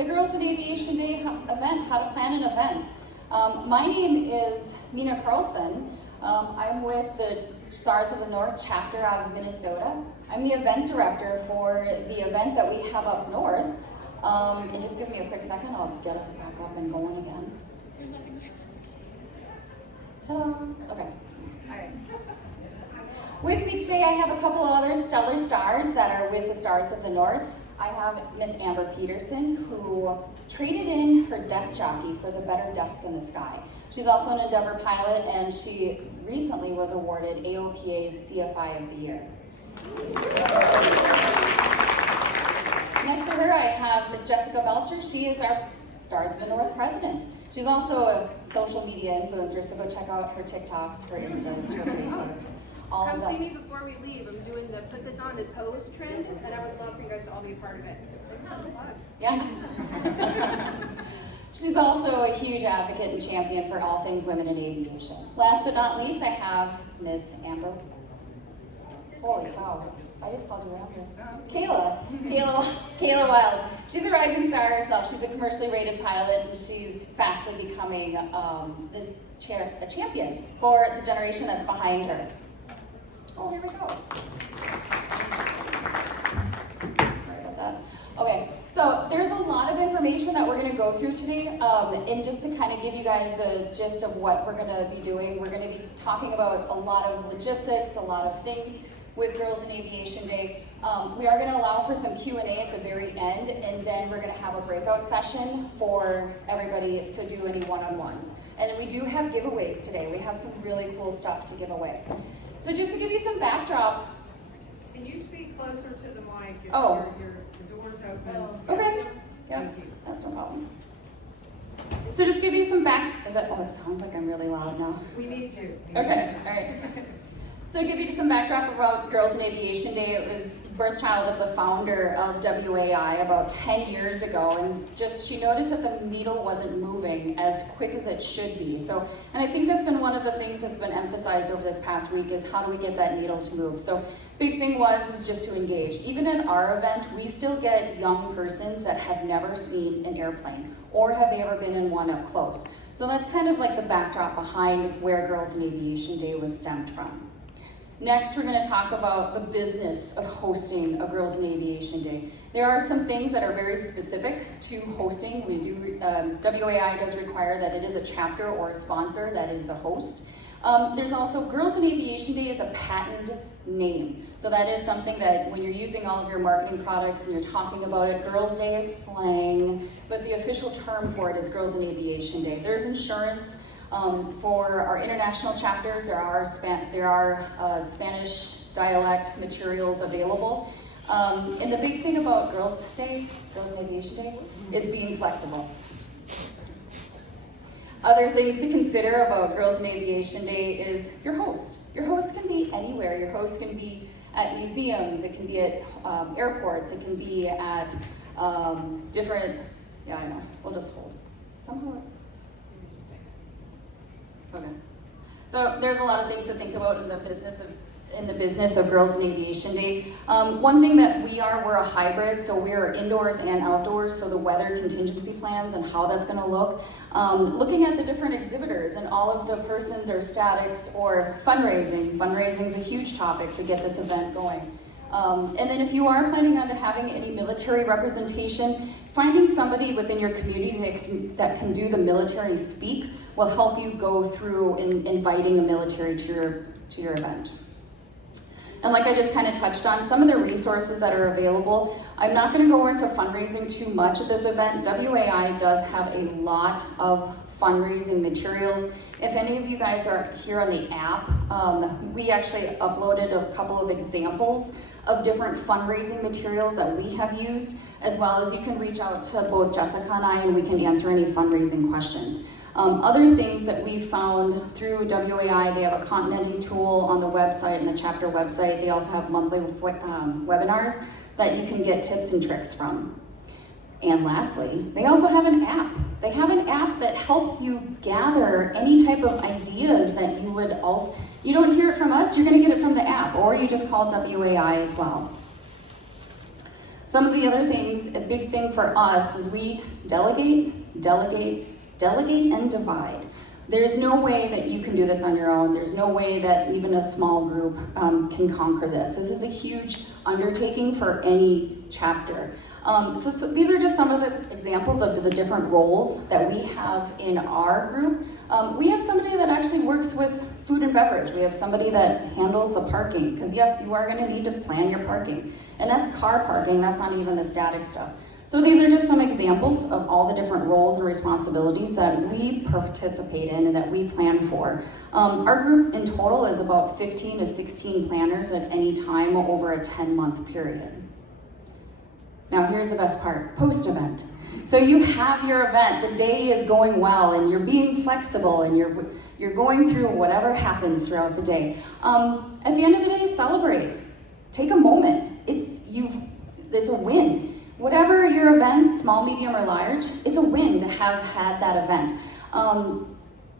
the Girls in Aviation Day event, how to plan an event. My name is Mina. I'm with the Stars of the North chapter out of Minnesota. I'm the event director for the event that we have up north. And just give me a quick second, I'll get us back up and going again. Ta-da! Okay. All right. With me today, I have a couple of other stellar stars that are with the Stars of the North. I have Miss Ambyr Peterson, who traded in her desk jockey for the better desk in the sky. She's also an Endeavor pilot, and she recently was awarded AOPA's CFI of the Year. Next to her, I have Miss Jessica Belcher. She is our Stars of the North president. She's also a social media influencer, so go check out her TikToks, her Instas, her Facebooks. Come see me before we leave. I'm doing the put this on and pose trend, and I would love for you guys to all be a part of it. It's fun. Yeah. She's also a huge advocate and champion for all things women in aviation. Last but not least, I have Miss Ambyr. Holy cow. I just called you Ambyr. Kayla Wild. She's a rising star herself. She's a commercially rated pilot, and she's fastly becoming a champion for the generation that's behind her. Oh, here we go. Sorry about that. Okay, so there's a lot of information that we're going to go through today, and just to kind of give you guys a gist of what we're going to be doing, we're going to be talking about a lot of logistics, a lot of things with Girls in Aviation Day. We are going to allow for some Q&A at the very end, and then we're going to have a breakout session for everybody to do any one-on-ones. And we do have giveaways today. We have some really cool stuff to give away. So just to give you some backdrop. Can you speak closer to the mic if the door's open? Okay. Yeah, that's no problem. So just give you some it sounds like I'm really loud now. We need you. Okay, all right. So to give you some backdrop about Girls in Aviation Day, it was birthchild of the founder of WAI about 10 years ago, and she noticed that the needle wasn't moving as quick as it should be. And I think that's been one of the things that's been emphasized over this past week is how do we get that needle to move. So big thing is just to engage. Even at our event, we still get young persons that have never seen an airplane or have ever been in one up close. So that's kind of like the backdrop behind where Girls in Aviation Day was stemmed from. Next, we're going to talk about the business of hosting a Girls in Aviation Day. There are some things that are very specific to hosting. WAI does require that it is a chapter or a sponsor that is the host. There's also Girls in Aviation Day is a patented name. So that is something that when you're using all of your marketing products and you're talking about it, Girls Day is slang, but the official term for it is Girls in Aviation Day. There's insurance. For our international chapters, there are Spanish dialect materials available. And the big thing about Girls in Aviation Day, is being flexible. Other things to consider about Girls in Aviation Day is your host. Your host can be anywhere. Your host can be at museums, it can be at airports, it can be at we'll just hold. Somehow it's okay. So there's a lot of things to think about in the business of Girls in Aviation Day. One thing that we're a hybrid, so we are indoors and outdoors, so the weather contingency plans and how that's gonna look. Looking at the different exhibitors and all of the persons or statics or fundraising. Fundraising is a huge topic to get this event going. And then if you are planning on having any military representation, finding somebody within your community that can do the military speak will help you go through in inviting a military to your event. And like I just kind of touched on, some of the resources that are available, I'm not going to go into fundraising too much at this event. WAI does have a lot of fundraising materials. If any of you guys are here on the app, we actually uploaded a couple of examples of different fundraising materials that we have used, as well as you can reach out to both Jessica and I, and we can answer any fundraising questions. Other things that we found through WAI, they have a continuity tool on the website and the chapter website. They also have monthly webinars that you can get tips and tricks from. And lastly, they also have an app. They have an app that helps you gather any type of ideas that you would also, you don't hear it from us, you're gonna get it from the app, or you just call WAI as well. Some of the other things, a big thing for us is we delegate, delegate, delegate, and divide. There's no way that you can do this on your own. There's no way that even a small group can conquer this. This is a huge undertaking for any chapter. So these are just some of the examples of the different roles that we have in our group. We have somebody that actually works with food and beverage. We have somebody that handles the parking, because yes, you are going to need to plan your parking. And that's car parking, that's not even the static stuff. So these are just some examples of all the different roles and responsibilities that we participate in and that we plan for. Our group in total is about 15 to 16 planners at any time over a 10-month period. Now here's the best part, post-event. So you have your event, the day is going well, and you're being flexible, and you're going through whatever happens throughout the day. At the end of the day, celebrate. Take a moment. It's a win. Whatever your event, small, medium, or large, it's a win to have had that event.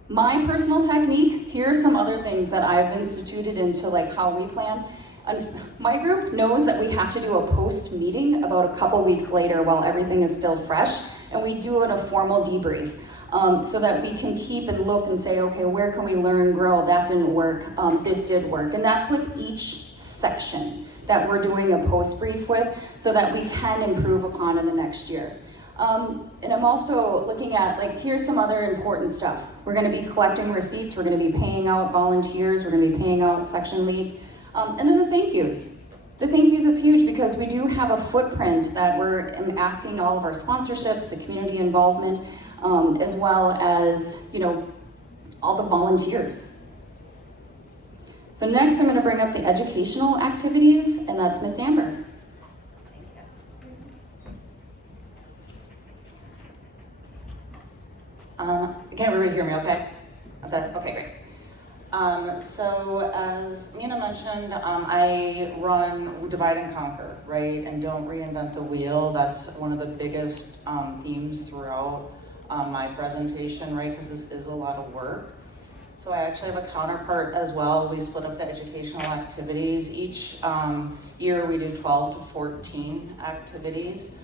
My personal technique, here are some other things that I've instituted into like how we plan. My group knows that we have to do a post meeting about a couple weeks later while everything is still fresh, and we do it a formal debrief so that we can keep and look and say, okay, where can we learn, grow? That didn't work, this did work. And that's with each section that we're doing a post brief with so that we can improve upon in the next year. And I'm also looking at, like, here's some other important stuff. We're gonna be collecting receipts, we're gonna be paying out volunteers, we're gonna be paying out section leads. And then the thank yous. The thank yous is huge because we do have a footprint that we're asking all of our sponsorships, the community involvement, as well as, all the volunteers. So next I'm gonna bring up the educational activities, and that's Miss Ambyr. Can everybody hear me okay? Okay, great. So as Mina mentioned, I run Divide and Conquer, right? And don't reinvent the wheel. That's one of the biggest themes throughout my presentation, right? Because this is a lot of work. So I actually have a counterpart as well. We split up the educational activities. Each year we do 12 to 14 activities.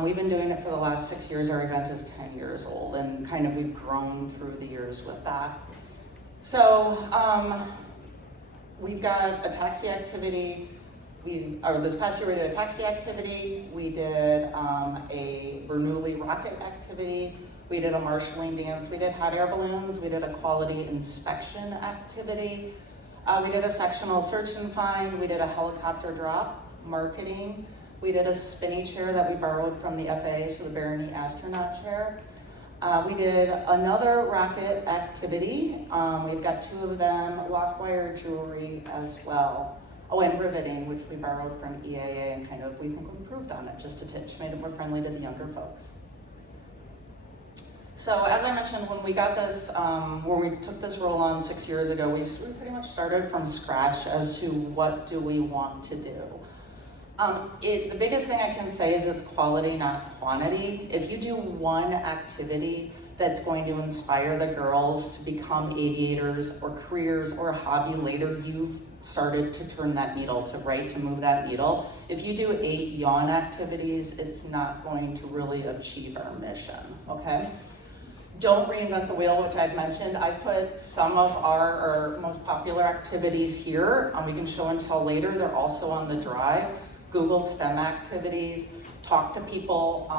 We've been doing it for the last 6 years. Our event is 10 years old, and kind of we've grown through the years with that. So we've got a taxi activity. This past year we did a taxi activity. We did a Bernoulli rocket activity. We did a marshalling dance. We did hot air balloons. We did a quality inspection activity. We did a sectional search and find. We did a helicopter drop, marketing. We did a spinny chair that we borrowed from the FAA, so the Barony astronaut chair. We did another rocket activity. We've got 2 of them, lock wire jewelry as well. Oh, and riveting, which we borrowed from EAA and kind of, we think we improved on it just a titch, made it more friendly to the younger folks. So as I mentioned, when we got this, when we took this role on 6 years ago, we pretty much started from scratch as to what do we want to do. The biggest thing I can say is it's quality, not quantity. If you do one activity that's going to inspire the girls to become aviators or careers or a hobby later, you've started to turn that needle, to move that needle. If you do 8 yawn activities, it's not going to really achieve our mission, okay? Don't reinvent the wheel, which I've mentioned. I put some of our most popular activities here. We can show and tell later. They're also on the drive. Google STEM activities, talk to people,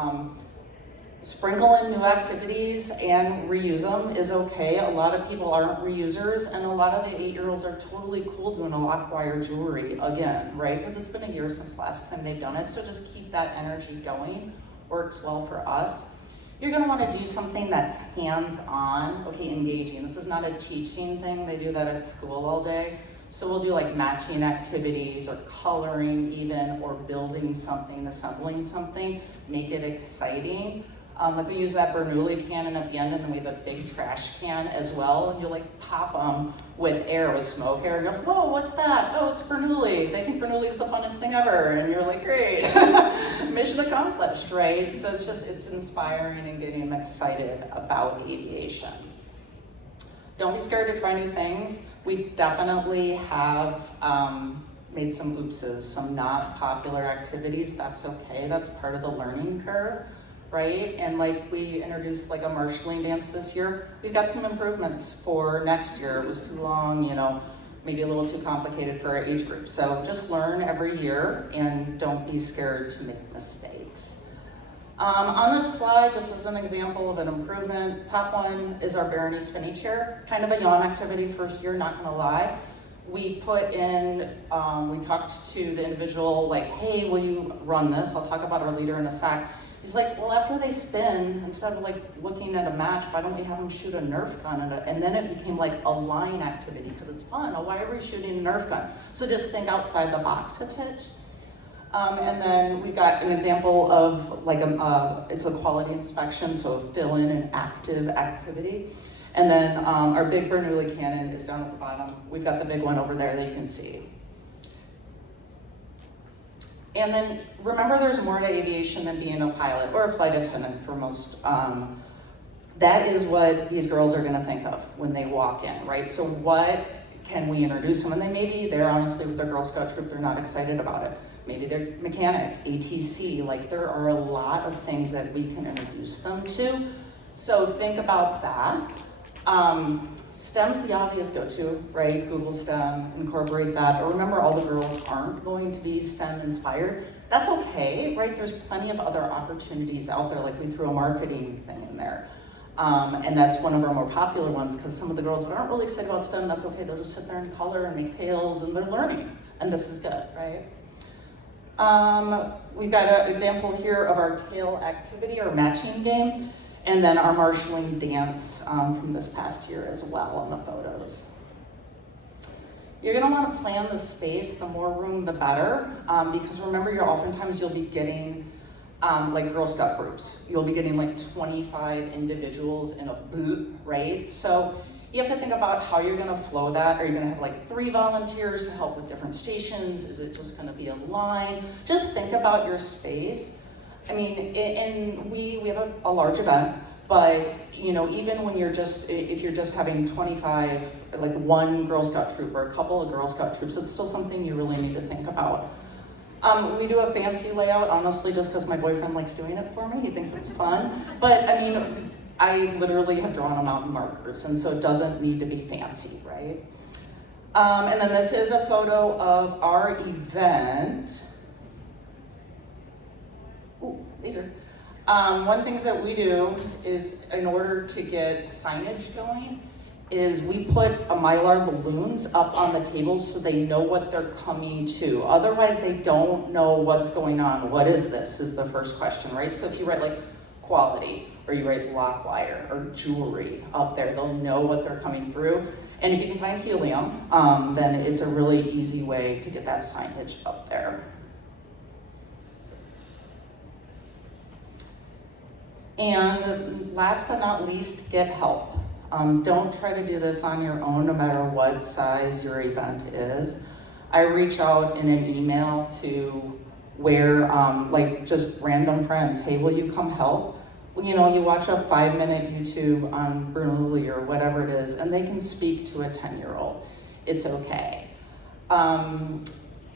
sprinkle in new activities and reuse them is okay. A lot of people aren't reusers, and a lot of the 8-year-olds are totally cool doing a lock wire jewelry again, right? Because it's been a year since last time they've done it, so just keep that energy going. Works well for us. You're gonna wanna do something that's hands-on, okay, engaging. This is not a teaching thing, they do that at school all day. So we'll do like matching activities or coloring even, or building something, assembling something, make it exciting. Like we use that Bernoulli cannon at the end, and then we have a big trash can as well, and you like pop them with air, with smoke air, and you're like, whoa, what's that? Oh, it's Bernoulli. They think Bernoulli's the funnest thing ever, and you're like, great, mission accomplished, right? So it's inspiring and getting them excited about aviation. Don't be scared to try new things. We definitely have made some oopses, some not popular activities. That's okay, that's part of the learning curve, right? And like we introduced like a marshalling dance this year. We've got some improvements for next year. It was too long, you know, maybe a little too complicated for our age group. So just learn every year and don't be scared to make mistakes. On this slide, just as an example of an improvement, top one is our Barony spinny chair. Kind of a yawn activity first year, not gonna lie. We put in, we talked to the individual like, hey, will you run this? I'll talk about our leader in a sec. He's like, well, after they spin, instead of like looking at a match, why don't we have them shoot a Nerf gun at it? And then it became like a line activity because it's fun. Oh, why are we shooting a Nerf gun? So just think outside the box a titch. And then we've got an example of like it's a quality inspection, so a fill-in and active activity. And then our big Bernoulli cannon is down at the bottom. We've got the big one over there that you can see. And then remember, there's more to aviation than being a pilot or a flight attendant for most. That is what these girls are gonna think of when they walk in, right? So what can we introduce them? And they may be there, honestly, with their Girl Scout troop, they're not excited about it. Maybe they're mechanic, ATC, like there are a lot of things that we can introduce them to. So think about that. STEM's the obvious go-to, right? Google STEM, incorporate that. But remember, all the girls aren't going to be STEM inspired. That's okay, right? There's plenty of other opportunities out there, like we threw a marketing thing in there. And that's one of our more popular ones because some of the girls that aren't really excited about STEM, that's okay. They'll just sit there and color and make tails and they're learning. And this is good, right? We've got an example here of our tail activity or matching game. And then our marshalling dance from this past year as well on the photos. You're gonna wanna plan the space, the more room the better, because remember, oftentimes you'll be getting like Girl Scout groups. You'll be getting like 25 individuals in a boot, right? So you have to think about how you're gonna flow that. Are you gonna have like 3 volunteers to help with different stations? Is it just gonna be a line? Just think about your space. I mean, and we have a large event, but you know, even when if you're just having 25, like one Girl Scout troop or a couple of Girl Scout troops, it's still something you really need to think about. We do a fancy layout, honestly, just because my boyfriend likes doing it for me. He thinks it's fun. But I mean, I literally have drawn them out in markers, and so it doesn't need to be fancy, right? And then this is a photo of our event. Ooh, these are. One of the things that we do is, in order to get signage going, is we put a Mylar balloons up on the tables so they know what they're coming to. Otherwise, they don't know what's going on. What is this, is the first question, right? So if you write like quality, or you write lock wire, or jewelry up there, they'll know what they're coming through. And if you can find helium, then it's a really easy way to get that signage up there. And last but not least, get help. Don't try to do this on your own, no matter what size your event is. I reach out in an email to where, like just random friends, hey, will you come help? You know, you watch a 5-minute YouTube on Bernoulli or whatever it is, and they can speak to a 10-year-old. It's okay.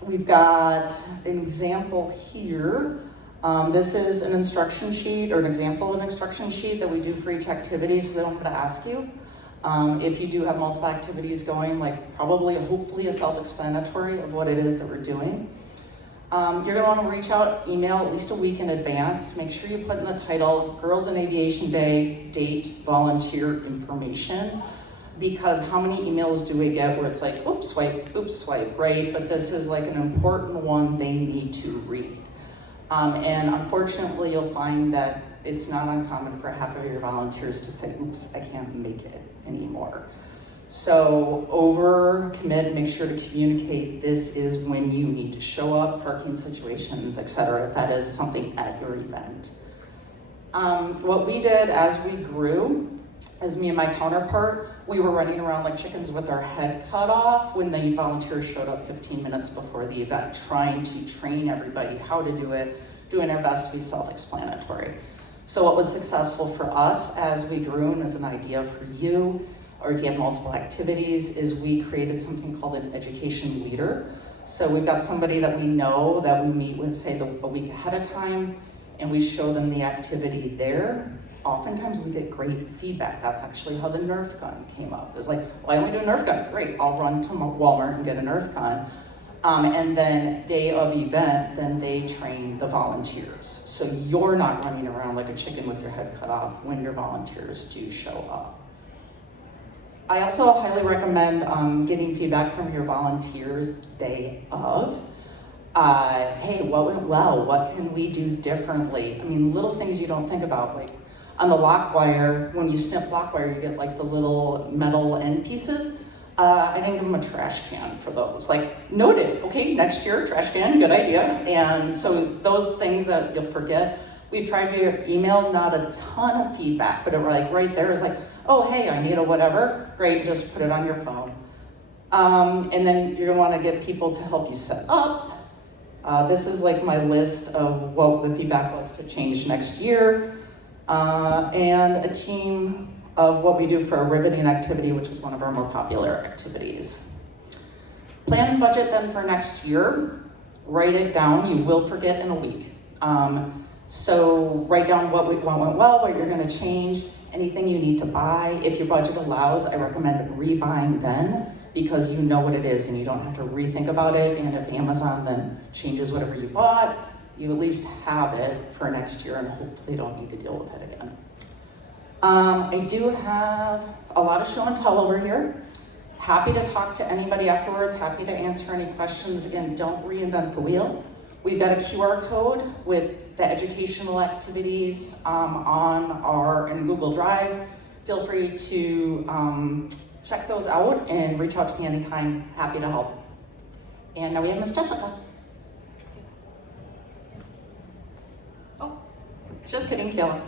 We've got an example here. This is an instruction sheet, or an example of an instruction sheet that we do for each activity, so they don't have to ask you. If you do have multiple activities going, like hopefully a self-explanatory of what it is that we're doing. You're gonna wanna reach out, email at least a week in advance. Make sure you put in the title, Girls in Aviation Day, date, volunteer information. Because how many emails do we get where it's like, oops, swipe, right? But this is like an important one they need to read. And unfortunately, you'll find that it's not uncommon for half of your volunteers to say, oops, I can't make it anymore. So overcommit, make sure to communicate this is when you need to show up, parking situations, etc. if that is something at your event. What we did as we grew, as me and my counterpart, we were running around like chickens with our head cut off when the volunteers showed up 15 minutes before the event, trying to train everybody how to do it, doing our best to be self-explanatory. So what was successful for us as we grew, and as an idea for you, or if you have multiple activities, is we created something called an education leader. So we've got somebody that we know that we meet with, say, a week ahead of time, and we show them the activity there. Oftentimes we get great feedback. That's actually how the Nerf gun came up. It's like, why don't we do a Nerf gun? Great, I'll run to Walmart and get a Nerf gun. And then day of event, then they train the volunteers. So you're not running around like a chicken with your head cut off when your volunteers do show up. I also highly recommend getting feedback from your volunteers day of. Hey, what went well? What can we do differently? I mean, little things you don't think about, like on the lock wire, when you snip lock wire, you get like the little metal end pieces. I didn't give them a trash can for those. Like, noted, okay, next year, trash can, good idea. And so those things that you'll forget, we've tried via email, not a ton of feedback, but it were like right there is like, oh, hey, I need a whatever. Great, just put it on your phone. And then you're gonna wanna get people to help you set up. This is like my list of what the feedback was to change next year. And a team of what we do for a riveting activity, which is one of our more popular activities. Plan and budget then for next year. Write it down, you will forget in a week. So write down what went well, what you're gonna change, anything you need to buy. If your budget allows, I recommend rebuying then, because you know what it is and you don't have to rethink about it. And if Amazon then changes whatever you bought, you at least have it for next year and hopefully don't need to deal with it again. I do have a lot of show and tell over here. Happy to talk to anybody afterwards, happy to answer any questions. Again, don't reinvent the wheel. We've got a QR code with the educational activities in Google Drive. Feel free to check those out and reach out to me anytime, happy to help. And now we have Miss Jessica. Oh, just kidding, Kayla.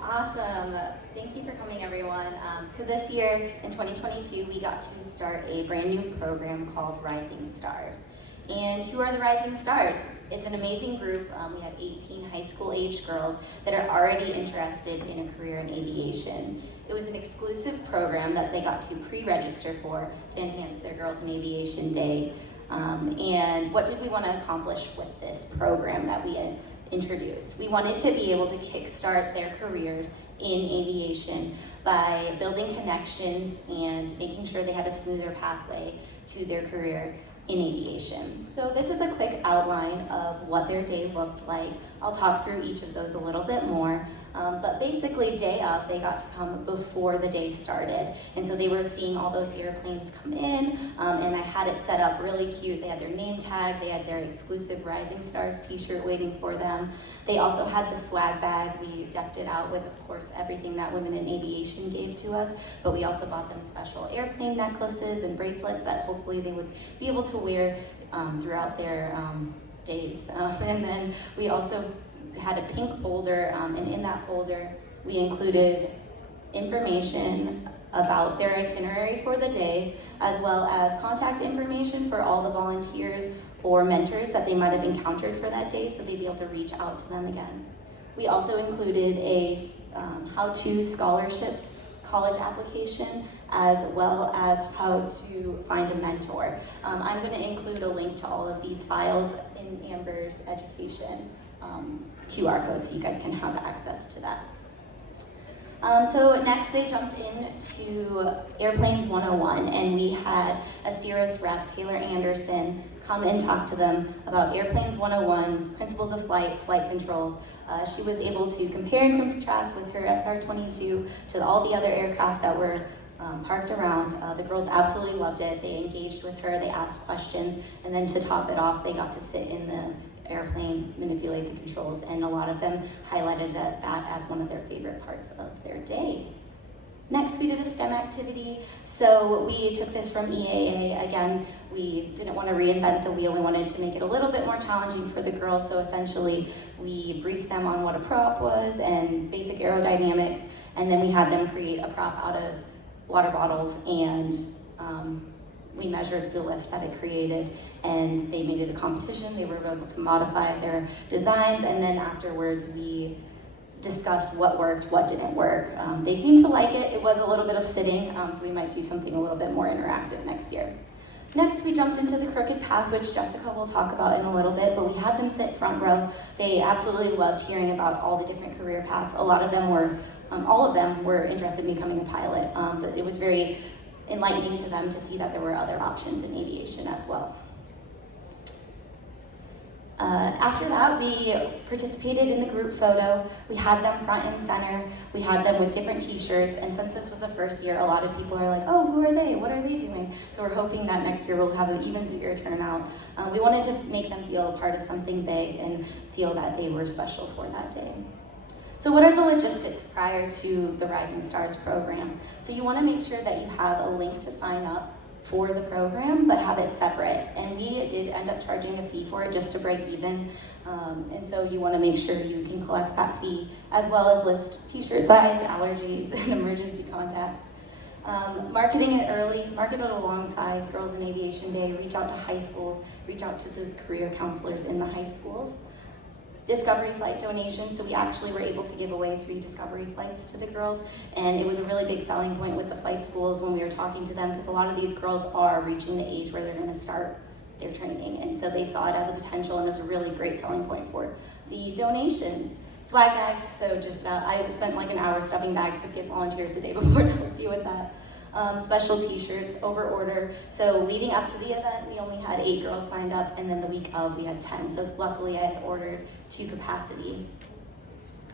Awesome. Thank you for coming, everyone. So this year, in 2022, we got to start a brand new program called Rising Stars. And who are the Rising Stars? It's an amazing group. We have 18 high school age girls that are already interested in a career in aviation. It was an exclusive program that they got to pre-register for to enhance their Girls in Aviation Day. And what did we want to accomplish with this program that we had introduced? We wanted to be able to kickstart their careers in aviation by building connections and making sure they had a smoother pathway to their career in aviation. So this is a quick outline of what their day looked like. I'll talk through each of those a little bit more. But basically, day of, they got to come before the day started. And so they were seeing all those airplanes come in, and I had it set up really cute. They had their name tag, they had their exclusive Rising Stars t-shirt waiting for them. They also had the swag bag. We decked it out with, of course, everything that Women in Aviation gave to us, but we also bought them special airplane necklaces and bracelets that hopefully they would be able to wear throughout their days. And then we also had a pink folder, and in that folder we included information about their itinerary for the day, as well as contact information for all the volunteers or mentors that they might have encountered for that day, so they'd be able to reach out to them again. We also included a how-to scholarships college application, as well as how to find a mentor. I'm going to include a link to all of these files in Ambyr's education QR code, so you guys can have access to that. So next they jumped into Airplanes 101, and we had a Cirrus rep, Taylor Anderson, come and talk to them about Airplanes 101, principles of flight, flight controls. She was able to compare and contrast with her SR-22 to all the other aircraft that were parked around. The girls absolutely loved it. They engaged with her, they asked questions, and then to top it off, they got to sit in the airplane, manipulate the controls, and a lot of them highlighted that as one of their favorite parts of their day. Next, we did a STEM activity. So we took this from EAA. Again, we didn't want to reinvent the wheel. We wanted to make it a little bit more challenging for the girls. So essentially, we briefed them on what a prop was and basic aerodynamics, and then we had them create a prop out of water bottles, and we measured the lift that it created, and they made it a competition. They were able to modify their designs, and then afterwards we discuss what worked, what didn't work. They seemed to like it. It was a little bit of sitting, so we might do something a little bit more interactive next year. Next, we jumped into the crooked path, which Jessica will talk about in a little bit, but we had them sit front row. They absolutely loved hearing about all the different career paths. A lot of them were, all of them were interested in becoming a pilot, but it was very enlightening to them to see that there were other options in aviation as well. After that, we participated in the group photo. We had them front and center. We had them with different t-shirts, and since this was the first year, a lot of people are like, oh, who are they? What are they doing? So we're hoping that next year we'll have an even bigger turnout. We wanted to make them feel a part of something big and feel that they were special for that day. So what are the logistics prior to the Rising Stars program? So you want to make sure that you have a link to sign up for the program, but have it separate. And we did end up charging a fee for it just to break even. And so you want to make sure you can collect that fee, as well as list t-shirt size, allergies, and emergency contacts. Marketing it early, market it alongside Girls in Aviation Day, reach out to high schools, reach out to those career counselors in the high schools. Discovery flight donations, so we actually were able to give away 3 Discovery flights to the girls, and it was a really big selling point with the flight schools when we were talking to them, because a lot of these girls are reaching the age where they're going to start their training, and so they saw it as a potential, and it was a really great selling point for the donations. Swag bags, so just I spent like an hour stuffing bags to get volunteers the day before to help you with that. Special t-shirts, over order. So leading up to the event, we only had 8 girls signed up, and then the week of, we had 10. So luckily I had ordered to capacity.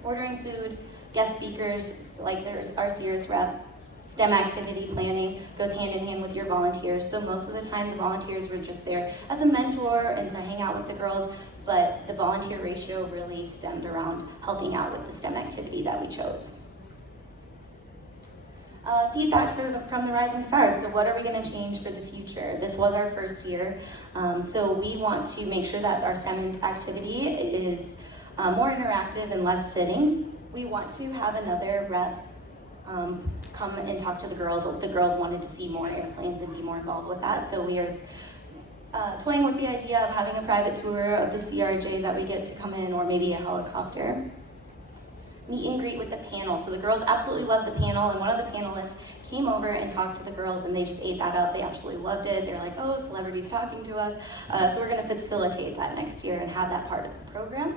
Ordering food, guest speakers, like there's our Sears rep. STEM activity planning goes hand in hand with your volunteers. So most of the time the volunteers were just there as a mentor and to hang out with the girls, but the volunteer ratio really stemmed around helping out with the STEM activity that we chose. Feedback from the Rising Stars. So what are we going to change for the future? This was our first year, so we want to make sure that our STEM activity is more interactive and less sitting. We want to have another rep come and talk to the girls. The girls wanted to see more airplanes and be more involved with that, so we are toying with the idea of having a private tour of the CRJ that we get to come in, or maybe a helicopter. Meet and greet with the panel. So the girls absolutely loved the panel, and one of the panelists came over and talked to the girls, and they just ate that up. They absolutely loved it. They're like, oh, celebrities talking to us. So we're going to facilitate that next year and have that part of the program.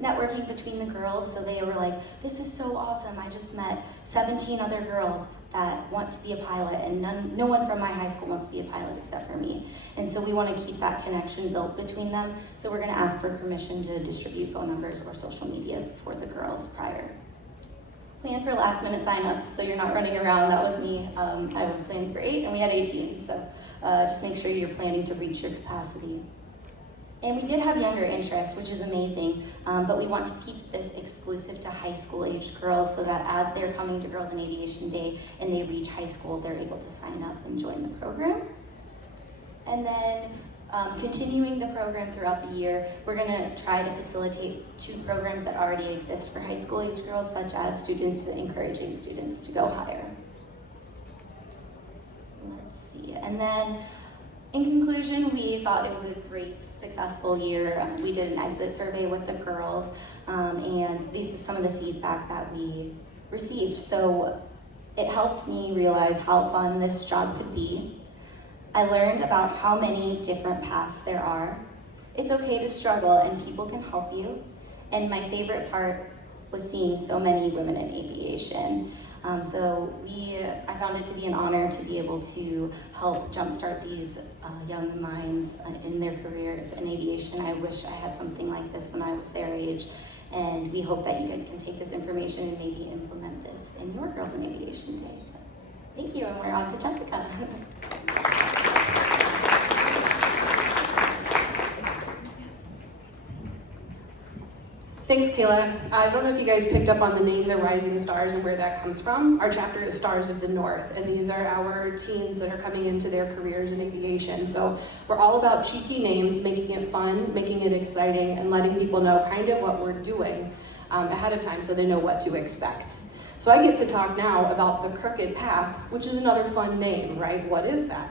Networking between the girls, so they were like, this is so awesome. I just met 17 other girls that want to be a pilot, and no one from my high school wants to be a pilot except for me. And so we want to keep that connection built between them. So we're going to ask for permission to distribute phone numbers or social medias for the girls prior. Plan for last minute signups, so you're not running around. That was me. I was planning for 8 and we had 18. So just make sure you're planning to reach your capacity. And we did have younger interest, which is amazing, but we want to keep this exclusive to high school aged girls so that as they're coming to Girls in Aviation Day and they reach high school, they're able to sign up and join the program. And then continuing the program throughout the year, we're going to try to facilitate 2 programs that already exist for high school age girls, such as students encouraging students to go higher. Let's see, and then in conclusion, we thought it was a great, successful year. We did an exit survey with the girls, and this is some of the feedback that we received. So it helped me realize how fun this job could be. I learned about how many different paths there are. It's okay to struggle, and people can help you. And my favorite part was seeing so many women in aviation. I found it to be an honor to be able to help jumpstart these young minds in their careers in aviation. I wish I had something like this when I was their age, and we hope that you guys can take this information and maybe implement this in your Girls in Aviation Day. So, thank you, and we're on to Jessica. Thanks, Kayla. I don't know if you guys picked up on the name, the Rising Stars, and where that comes from. Our chapter is Stars of the North, and these are our teens that are coming into their careers in aviation. So we're all about cheeky names, making it fun, making it exciting, and letting people know kind of what we're doing ahead of time so they know what to expect. So I get to talk now about the Crooked Path, which is another fun name, right? What is that?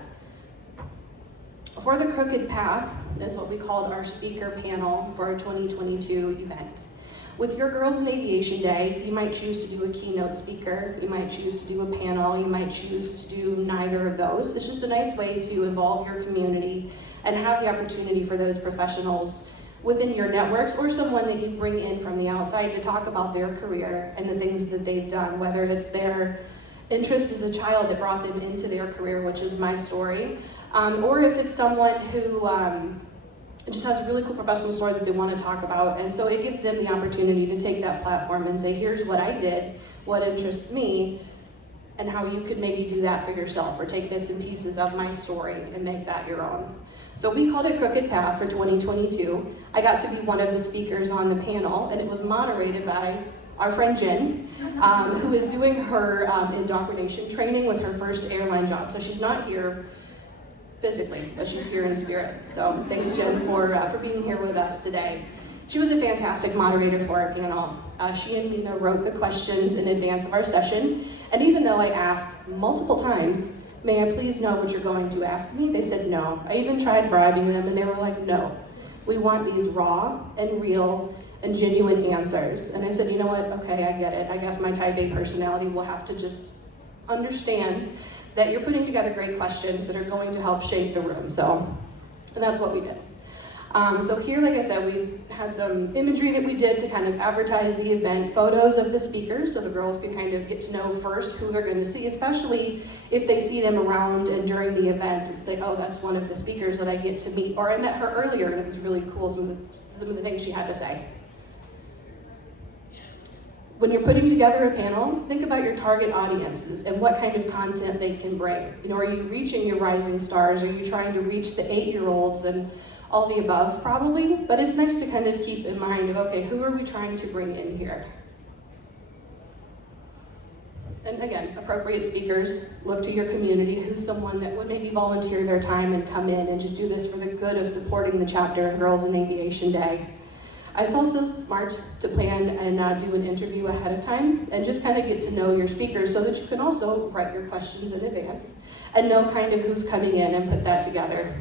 For the Crooked Path is what we called our speaker panel for our 2022 event. With your Girls in Aviation Day, you might choose to do a keynote speaker, you might choose to do a panel, you might choose to do neither of those. It's just a nice way to involve your community and have the opportunity for those professionals within your networks or someone that you bring in from the outside to talk about their career and the things that they've done, whether it's their interest as a child that brought them into their career, which is my story, or if it's someone who just has a really cool professional story that they want to talk about. And so it gives them the opportunity to take that platform and say, here's what I did, what interests me, and how you could maybe do that for yourself or take bits and pieces of my story and make that your own. So we called it Crooked Path for 2022. I got to be one of the speakers on the panel, and it was moderated by our friend Jen, who is doing her indoctrination training with her first airline job. So she's not here physically, but she's here in spirit. So thanks, Jen, for being here with us today. She was a fantastic moderator for our panel. She and Mina wrote the questions in advance of our session, and even though I asked multiple times, may I please know what you're going to ask me? They said no. I even tried bribing them, and they were like, no. We want these raw and real and genuine answers. And I said, you know what? Okay, I get it. I guess my type A personality will have to just understand that you're putting together great questions that are going to help shape the room. And that's what we did. So here, like I said, we had some imagery that we did to kind of advertise the event, photos of the speakers, so the girls can kind of get to know first who they're going to see, especially if they see them around and during the event and say, oh, that's one of the speakers that I get to meet. Or I met her earlier and it was really cool, some of the things she had to say. When you're putting together a panel, think about your target audiences and what kind of content they can bring. You know, are you reaching your rising stars? Are you trying to reach the 8-year-olds and all the above? Probably, but it's nice to kind of keep in mind of, okay, who are we trying to bring in here? And again, appropriate speakers, look to your community, who's someone that would maybe volunteer their time and come in and just do this for the good of supporting the chapter of Girls in Aviation Day. It's also smart to plan and do an interview ahead of time and just kind of get to know your speakers so that you can also write your questions in advance and know kind of who's coming in and put that together.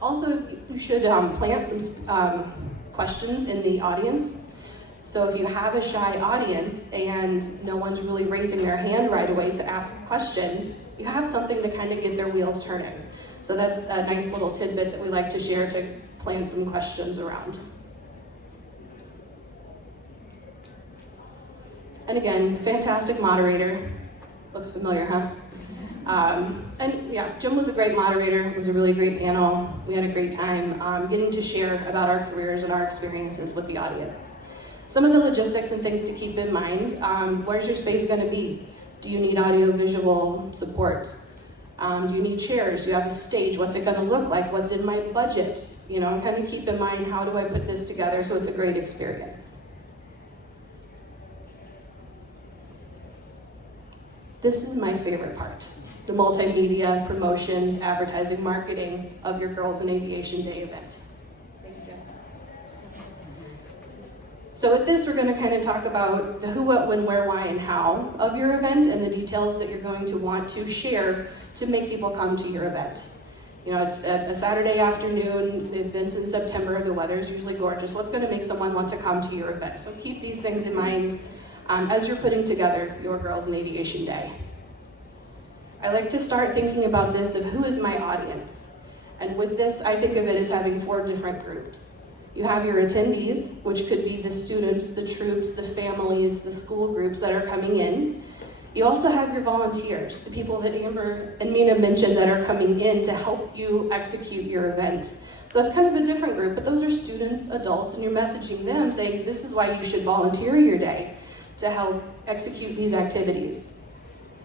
Also, you should plant some questions in the audience. So if you have a shy audience and no one's really raising their hand right away to ask questions, you have something to kind of get their wheels turning. So that's a nice little tidbit that we like to share to plant some questions around. And again, fantastic moderator. Looks familiar, huh? And yeah, Jim was a great moderator. It was a really great panel. We had a great time getting to share about our careers and our experiences with the audience. Some of the logistics and things to keep in mind. Where's your space going to be? Do you need audio-visual support? Do you need chairs? Do you have a stage? What's it going to look like? What's in my budget? You know, kind of keep in mind, how do I put this together so it's a great experience? This is my favorite part, the multimedia, promotions, advertising, marketing of your Girls in Aviation Day event. Thank you, Jen. So with this, we're going to kind of talk about the who, what, when, where, why, and how of your event and the details that you're going to want to share to make people come to your event. You know, it's a Saturday afternoon, the event's in September, the weather's usually gorgeous. What's going to make someone want to come to your event? So keep these things in mind as you're putting together your Girls in Aviation Day. I like to start thinking about this of who is my audience. And with this, I think of it as having 4 different groups. You have your attendees, which could be the students, the troops, the families, the school groups that are coming in. You also have your volunteers, the people that Ambyr and Mina mentioned that are coming in to help you execute your event. So that's kind of a different group, but those are students, adults, and you're messaging them saying, this is why you should volunteer your day to help execute these activities.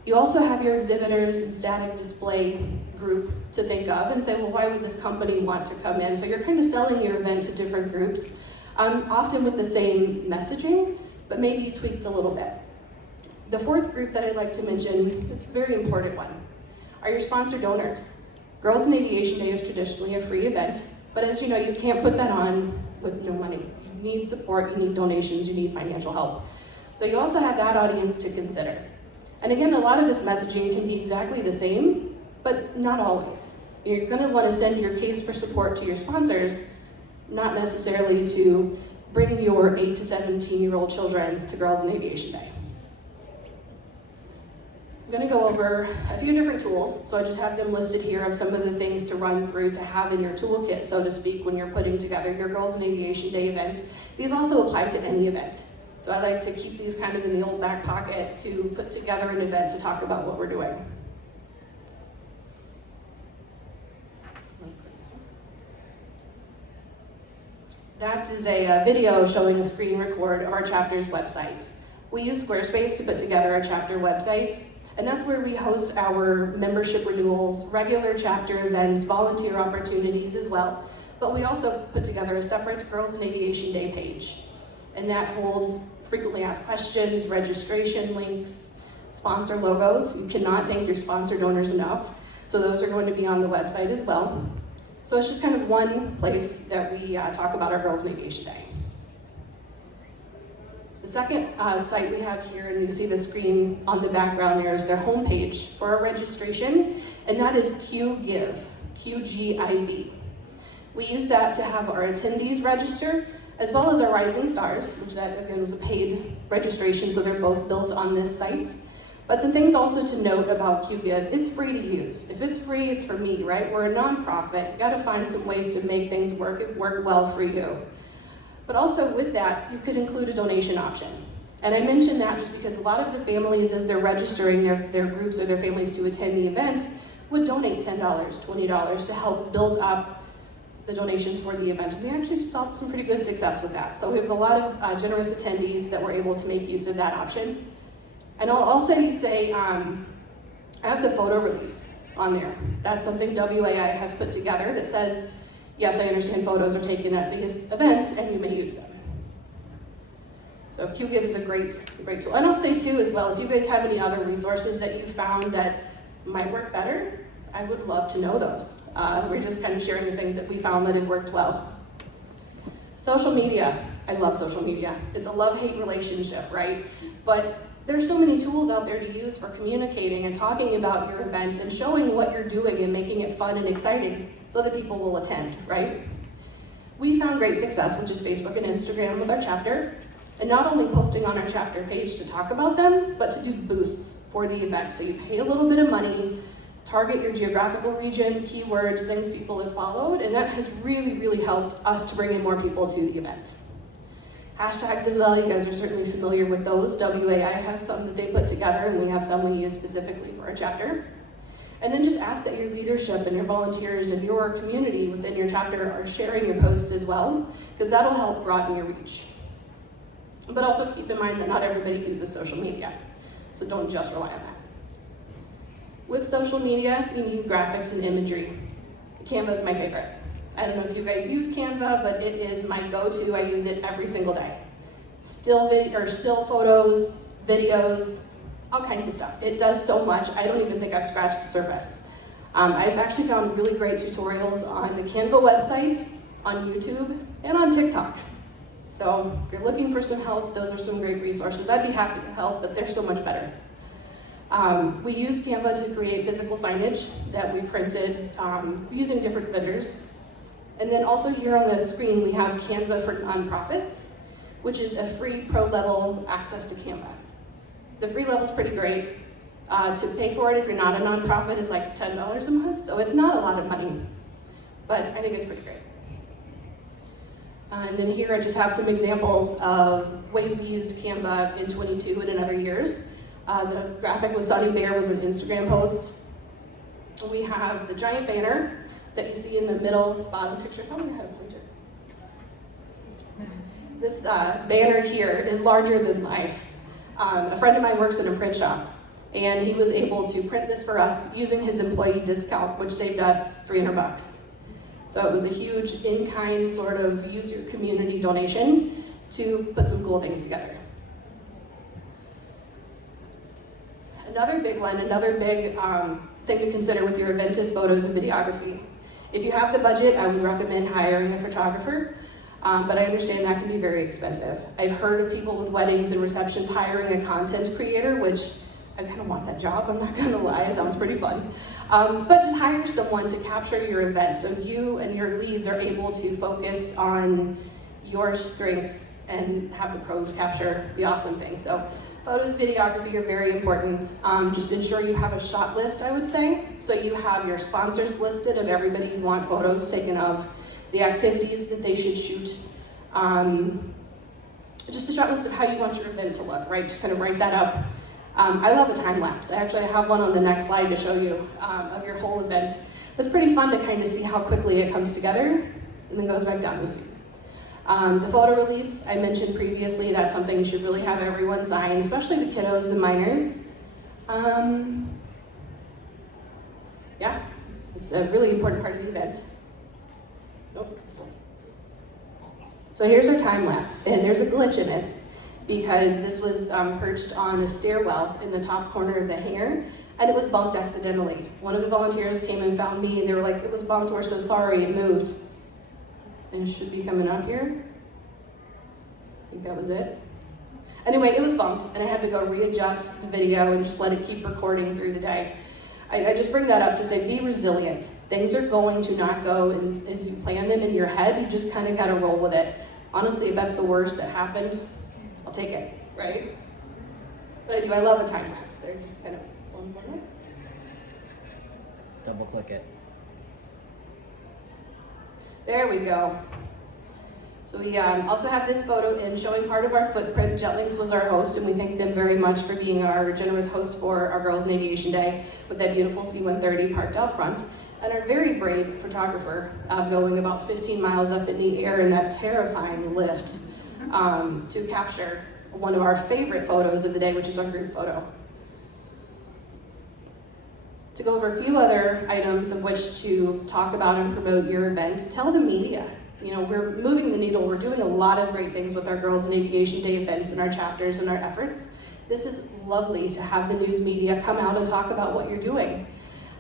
You also have your exhibitors and static display group to think of and say, well, why would this company want to come in? So you're kind of selling your event to different groups, often with the same messaging, but maybe tweaked a little bit. The 4th group that I'd like to mention, it's a very important one, are your sponsor donors. Girls in Aviation Day is traditionally a free event, but as you know, you can't put that on with no money. You need support, you need donations, you need financial help. So you also have that audience to consider. And again, a lot of this messaging can be exactly the same, but not always. You're going to want to send your case for support to your sponsors, not necessarily to bring your 8 to 17-year-old children to Girls in Aviation Day. I'm going to go over a few different tools, so I just have them listed here of some of the things to run through to have in your toolkit, so to speak, when you're putting together your Girls in Aviation Day event. These also apply to any event, so I like to keep these kind of in the old back pocket to put together an event to talk about what we're doing. That is a video showing a screen record of our chapter's website. We use Squarespace to put together our chapter website, and that's where we host our membership renewals, regular chapter events, volunteer opportunities as well. But we also put together a separate Girls in Aviation Day page, and that holds frequently asked questions, registration links, sponsor logos. You cannot thank your sponsor donors enough, so those are going to be on the website as well. So it's just kind of one place that we talk about our Girls in Aviation Day. The second site we have here, and you see the screen on the background there, is their homepage for our registration, and that is QGIV, QGIV. We use that to have our attendees register, as well as our Rising Stars, which that again was a paid registration, so they're both built on this site. But some things also to note about QGIV, it's free to use. If it's free, it's for me, right? We're a nonprofit, you gotta find some ways to make things work well for you. But also with that, you could include a donation option. And I mention that just because a lot of the families, as they're registering their groups or their families to attend the event, would donate $10, $20 to help build up the donations for the event. We actually saw some pretty good success with that. So we have a lot of generous attendees that were able to make use of that option. And I'll also say, I have the photo release on there. That's something WAI has put together that says, yes, I understand photos are taken at this event and you may use them. So QGIV is a great tool. And I'll say too as well, if you guys have any other resources that you found that might work better, I would love to know those. We're just kind of sharing the things that we found that have worked well. Social media, I love social media. It's a love-hate relationship, right? But there's so many tools out there to use for communicating and talking about your event and showing what you're doing and making it fun and exciting so that people will attend, right? We found great success, which is Facebook and Instagram with our chapter, and not only posting on our chapter page to talk about them, but to do boosts for the event. So you pay a little bit of money, target your geographical region, keywords, things people have followed, and that has really helped us to bring in more people to the event. Hashtags as well, you guys are certainly familiar with those. WAI has some that they put together, and we have some we use specifically for our chapter. And then just ask that your leadership and your volunteers and your community within your chapter are sharing your posts as well, because that'll help broaden your reach. But also keep in mind that not everybody uses social media, so don't just rely on that. With social media, you need graphics and imagery. Canva is my favorite. I don't know if you guys use Canva, but it is my go-to. I use it every single day. Still photos, videos, all kinds of stuff. It does so much. I don't even think I've scratched the surface. I've actually found really great tutorials on the Canva website, on YouTube, and on TikTok. So if you're looking for some help, those are some great resources. I'd be happy to help, but they're so much better. We use Canva to create physical signage that we printed using different vendors. And then also here on the screen, we have Canva for nonprofits, which is a free pro level access to Canva. The free level is pretty great. To pay for it if you're not a nonprofit is like $10 a month, so it's not a lot of money, but I think it's pretty great. And then here I just have some examples of ways we used Canva in 22 and in other years. The graphic with Sunny Bear was an Instagram post. We have the giant banner that you see in the middle bottom picture. Tell me how to point it. This banner here is larger than life. A friend of mine works in a print shop, and he was able to print this for us using his employee discount, which saved us $300. So it was a huge in-kind sort of use your community donation to put some cool things together. Another big one, another big thing to consider with your event is photos and videography. If you have the budget, I would recommend hiring a photographer, but I understand that can be very expensive. I've heard of people with weddings and receptions hiring a content creator, which I kind of want that job, I'm not gonna lie, it sounds pretty fun. But just hire someone to capture your event so you and your leads are able to focus on your strengths and have the pros capture the awesome things. So photos, videography are very important. Just ensure you have a shot list, I would say. So you have your sponsors listed of everybody you want photos taken of, the activities that they should shoot, just a shot list of how you want your event to look, right? Just kind of write that up. I love a time lapse. I actually have one on the next slide to show you of your whole event. It's pretty fun to kind of see how quickly it comes together and then goes back down the scene. The photo release, I mentioned previously, that's something you should really have everyone sign, especially the kiddos, the minors. Yeah, it's a really important part of the event. Nope, this one. So here's our time lapse, and there's a glitch in it because this was perched on a stairwell in the top corner of the hangar, and it was bumped accidentally. One of the volunteers came and found me, and they were like, "It was bumped, we're so sorry, it moved." And it should be coming up here. I think that was it. Anyway, it was bumped, and I had to go readjust the video and just let it keep recording through the day. I just bring that up to say, be resilient. Things are going to not go as you plan them in your head. You just kind of got to roll with it. Honestly, if that's the worst that happened, I'll take it, right? But I love a time lapse. They're just kind of one more. Double click it. There we go. So we also have this photo in showing part of our footprint. Jetlinks was our host, and we thank them very much for being our generous host for our Girls in Aviation Day with that beautiful C-130 parked out front. And our very brave photographer going about 15 miles up in the air in that terrifying lift to capture one of our favorite photos of the day, which is our group photo. To go over a few other items of which to talk about and promote your events, tell the media. You know, we're moving the needle. We're doing a lot of great things with our Girls in Aviation Day events and our chapters and our efforts. This is lovely to have the news media come out and talk about what you're doing.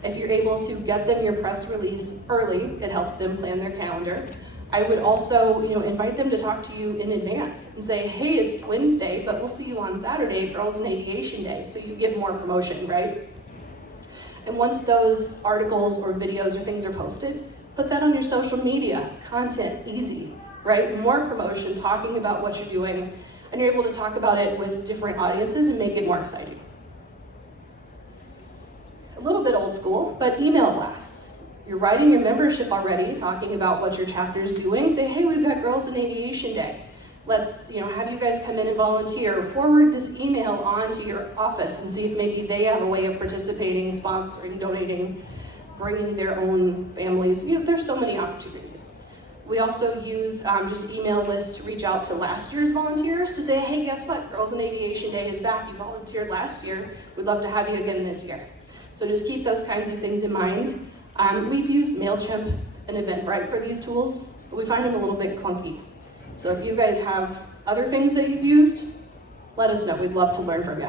If you're able to get them your press release early, it helps them plan their calendar. I would also, invite them to talk to you in advance and say, hey, it's Wednesday, but we'll see you on Saturday, Girls in Aviation Day, so you get more promotion, right? And once those articles or videos or things are posted, put that on your social media. Content, easy, right? More promotion, talking about what you're doing, and you're able to talk about it with different audiences and make it more exciting. A little bit old school, but email blasts. You're writing your membership already, talking about what your chapter's doing. Say, hey, we've got Girls in Aviation Day. Let's, have you guys come in and volunteer. Forward this email on to your office and see if maybe they have a way of participating, sponsoring, donating, bringing their own families. There's so many opportunities. We also use just email lists to reach out to last year's volunteers to say, hey, guess what? Girls in Aviation Day is back. You volunteered last year. We'd love to have you again this year. So just keep those kinds of things in mind. We've used MailChimp and Eventbrite for these tools, but we find them a little bit clunky. So if you guys have other things that you've used, let us know. We'd love to learn from you.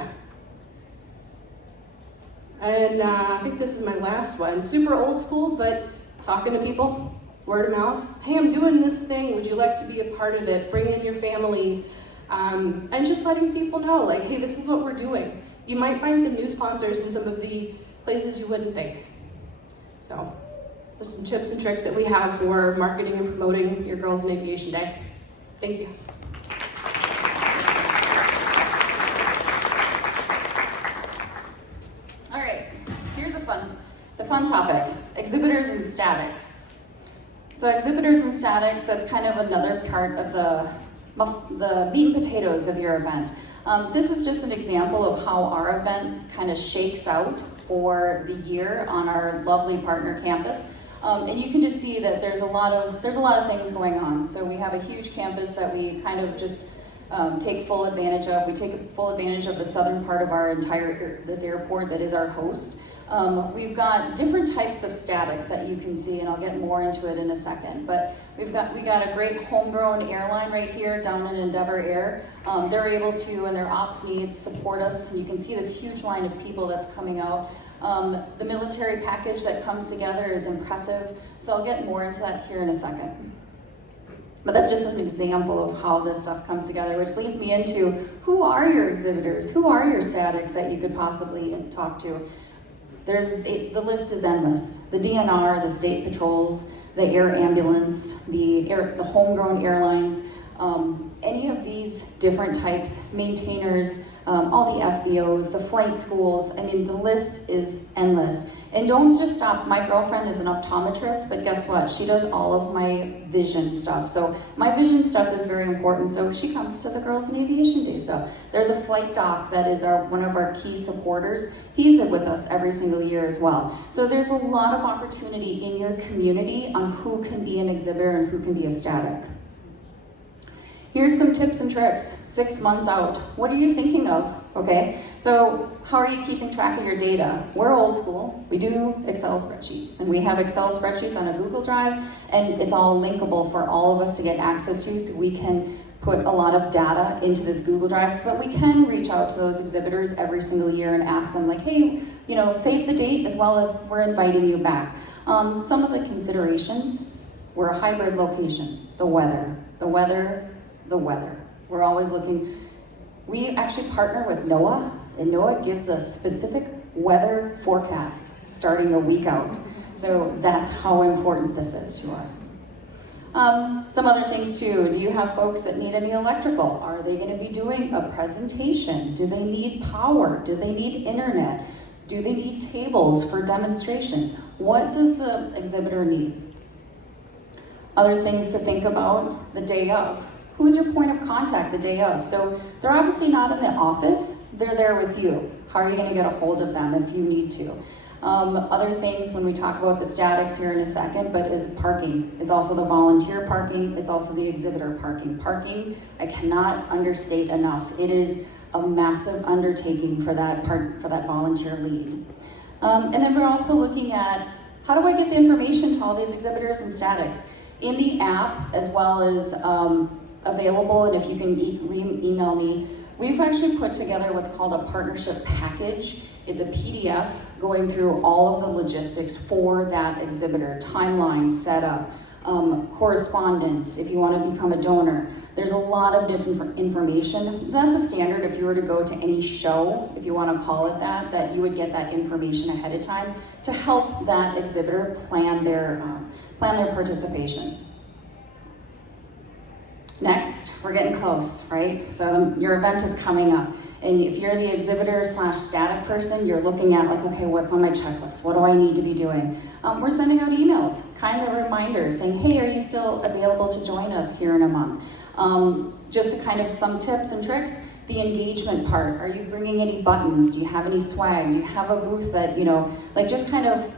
And I think this is my last one. Super old school, but talking to people, word of mouth. Hey, I'm doing this thing. Would you like to be a part of it? Bring in your family. And just letting people know, like, hey, this is what we're doing. You might find some new sponsors in some of the places you wouldn't think. So there's some tips and tricks that we have for marketing and promoting your Girls in Aviation Day. Thank you. All right, here's the fun topic, exhibitors and statics. So exhibitors and statics, that's kind of another part of the meat and potatoes of your event. This is just an example of how our event kind of shakes out for the year on our lovely partner campus. And you can just see that there's a lot of things going on. So we have a huge campus that we kind of just take full advantage of. We take full advantage of the southern part of our this airport that is our host. We've got different types of statics that you can see, and I'll get more into it in a second. But we got a great homegrown airline right here down in Endeavor Air. They're able to, and their ops needs, support us. And you can see this huge line of people that's coming out. The military package that comes together is impressive. So I'll get more into that here in a second. But that's just an example of how this stuff comes together, which leads me into who are your exhibitors? Who are your statics that you could possibly talk to? The list is endless. The DNR, the state patrols, the air ambulance, the homegrown airlines. Any of these different types, maintainers, all the FBOs, the flight schools, I mean, the list is endless. And don't just stop, my girlfriend is an optometrist, but guess what? She does all of my vision stuff. So my vision stuff is very important, so she comes to the Girls in Aviation Day stuff. There's a flight doc that is one of our key supporters. He's with us every single year as well. So there's a lot of opportunity in your community on who can be an exhibitor and who can be a static. Here's some tips and tricks, 6 months out. What are you thinking of, okay? So how are you keeping track of your data? We're old school, we do Excel spreadsheets, and we have Excel spreadsheets on a Google Drive, and it's all linkable for all of us to get access to, so we can put a lot of data into this Google Drive so that we can reach out to those exhibitors every single year and ask them like, hey, you know, save the date as well as we're inviting you back. Some of the considerations, we're a hybrid location, the weather. We're always looking. We actually partner with NOAA, and NOAA gives us specific weather forecasts starting a week out. So that's how important this is to us. Some other things too. Do you have folks that need any electrical? Are they going to be doing a presentation? Do they need power? Do they need internet? Do they need tables for demonstrations? What does the exhibitor need? Other things to think about the day of. Who's your point of contact the day of? So they're obviously not in the office, they're there with you. How are you gonna get a hold of them if you need to? Other things when we talk about the statics here in a second, but is parking. It's also the volunteer parking, it's also the exhibitor parking. Parking, I cannot understate enough. It is a massive undertaking for that volunteer lead. And then we're also looking at, how do I get the information to all these exhibitors and statics? In the app, as well as available, and if you can email me, we've actually put together what's called a partnership package. It's a PDF going through all of the logistics for that exhibitor, timeline, setup, correspondence, if you want to become a donor. There's a lot of different information. That's a standard if you were to go to any show, if you want to call it that you would get that information ahead of time to help that exhibitor plan their participation. Next, we're getting close, right? So your event is coming up. And if you're the exhibitor / static person, you're looking at like, okay, what's on my checklist? What do I need to be doing? We're sending out emails, kind of reminders saying, hey, are you still available to join us here in a month? Just to kind of some tips and tricks, the engagement part. Are you bringing any buttons? Do you have any swag? Do you have a booth that, like just kind of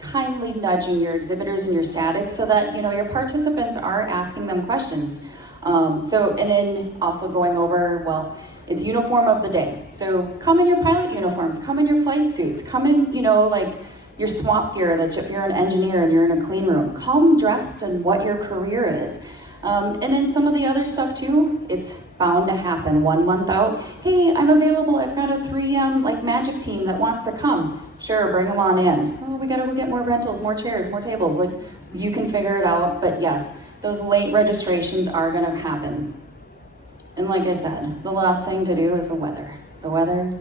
kindly nudging your exhibitors and your statics so that, your participants are asking them questions. And then also going over, well, it's uniform of the day. So come in your pilot uniforms, come in your flight suits, come in, like your swap gear that if you're an engineer and you're in a clean room, come dressed in what your career is. And then some of the other stuff too, it's bound to happen 1 month out. Hey, I'm available, I've got a 3M magic team that wants to come. Sure, bring them on in. Oh, we gotta go get more rentals, more chairs, more tables. Like, you can figure it out, but yes, those late registrations are gonna happen. And like I said, the last thing to do is the weather. The weather.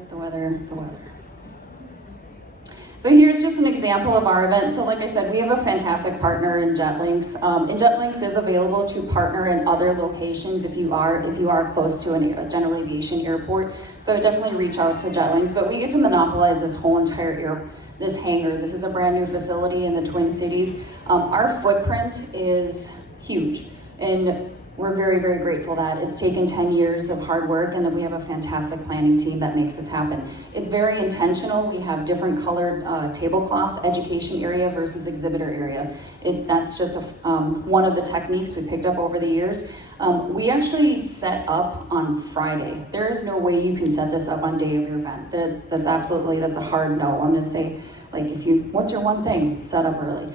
So here's just an example of our event. So like I said, we have a fantastic partner in JetLinks. And JetLinks is available to partner in other locations if you are close to a general aviation airport. So definitely reach out to JetLinks. But we get to monopolize this whole entire this hangar. This is a brand new facility in the Twin Cities. Our footprint is huge. And we're very, very grateful that it's taken 10 years of hard work and that we have a fantastic planning team that makes this happen. It's very intentional. We have different colored tablecloths, education area versus exhibitor area. That's just one of the techniques we picked up over the years. We actually set up on Friday. There is no way you can set this up on day of your event. That's a hard no. I'm gonna say, what's your one thing? Set up early.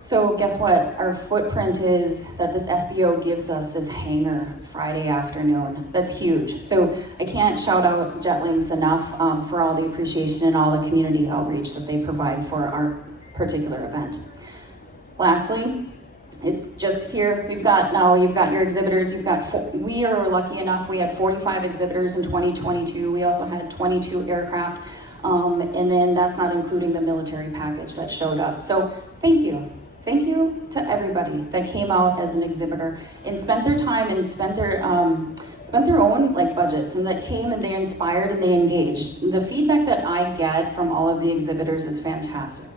So guess what? Our footprint is that this FBO gives us this hangar Friday afternoon. That's huge. So I can't shout out JetLinks enough for all the appreciation and all the community outreach that they provide for our particular event. Lastly, it's just here. You've got your exhibitors. We are lucky enough. We had 45 exhibitors in 2022. We also had 22 aircraft, and then that's not including the military package that showed up. So thank you. Thank you to everybody that came out as an exhibitor and spent their time and spent their own like budgets, and that came and they inspired and they engaged. The feedback that I get from all of the exhibitors is fantastic.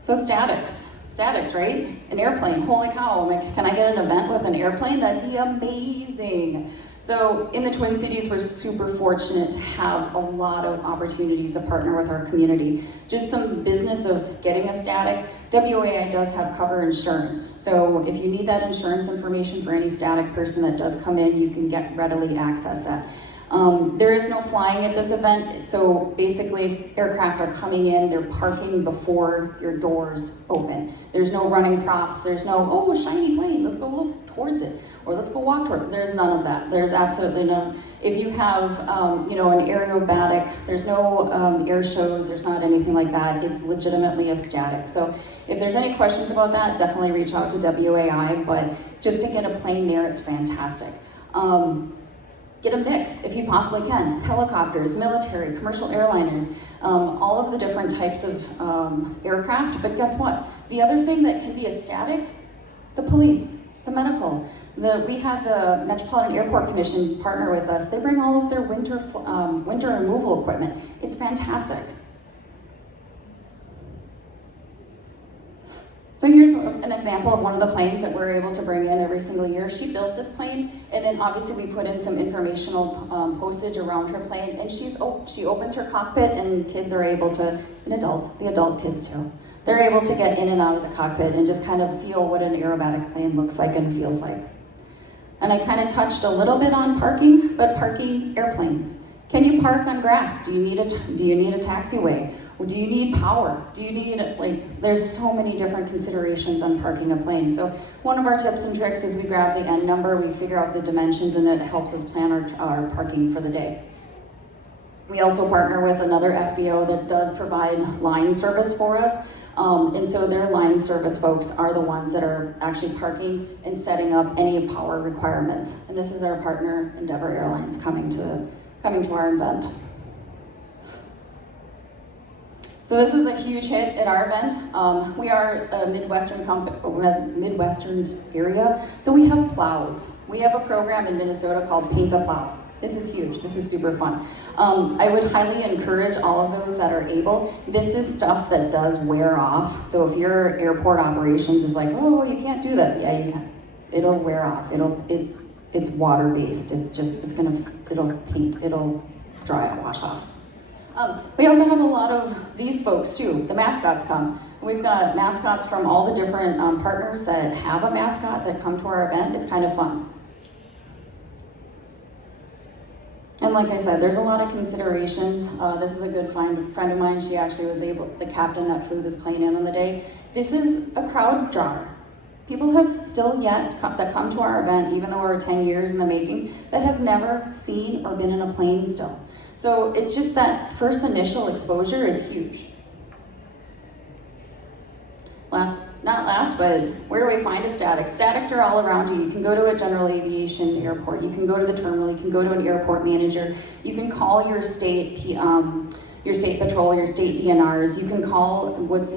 So statics, right? An airplane, holy cow, like, can I get an event with an airplane? That'd be amazing. So in the Twin Cities, we're super fortunate to have a lot of opportunities to partner with our community. Just some business of getting a static, WAI does have cover insurance. So if you need that insurance information for any static person that does come in, you can readily access that. There is no flying at this event, so basically aircraft are coming in, they're parking before your doors open. There's no running props, there's no, oh, shiny plane, let's go look towards it, or let's go walk toward it. There's none of that. There's absolutely none. If you have, an aerobatic, there's no air shows, there's not anything like that. It's legitimately a static. So if there's any questions about that, definitely reach out to WAI, but just to get a plane there, it's fantastic. Get a mix if you possibly can. Helicopters, military, commercial airliners, all of the different types of aircraft. But guess what? The other thing that can be a static, the police, the medical. We had the Metropolitan Airport Commission partner with us. They bring all of their winter removal equipment. It's fantastic. So here's an example of one of the planes that we're able to bring in every single year. She built this plane, and then obviously we put in some informational postage around her plane, and she opens her cockpit, and kids are able to, the adult kids too, they're able to get in and out of the cockpit and just kind of feel what an aerobatic plane looks like and feels like. And I kind of touched a little bit on parking, but parking airplanes. Can you park on grass? Do you need a taxiway? Do you need power? Do you need, there's so many different considerations on parking a plane. So one of our tips and tricks is we grab the end number, we figure out the dimensions, and it helps us plan our parking for the day. We also partner with another FBO that does provide line service for us. And so their line service folks are the ones that are actually parking and setting up any power requirements. And this is our partner, Endeavor Airlines, coming to our event. So this is a huge hit at our event. We are a Midwestern area, so we have plows. We have a program in Minnesota called Paint a Plow. This is huge, this is super fun. I would highly encourage all of those that are able. This is stuff that does wear off. So if your airport operations is like, oh, you can't do that. Yeah, you can. It'll wear off. It's water-based. It'll paint, it'll dry out, wash off. We also have a lot of these folks too. The mascots come. We've got mascots from all the different partners that have a mascot that come to our event. It's kind of fun. And like I said, there's a lot of considerations. This is a good friend of mine. She actually was the captain that flew this plane in on the day. This is a crowd drawer. People have still that come to our event, even though we're 10 years in the making, that have never seen or been in a plane still. So it's just that first initial exposure is huge. Not last, but where do we find a static? Statics are all around you. You can go to a general aviation airport. You can go to the terminal. You can go to an airport manager. You can call your state patrol, your state DNRs. You can call what's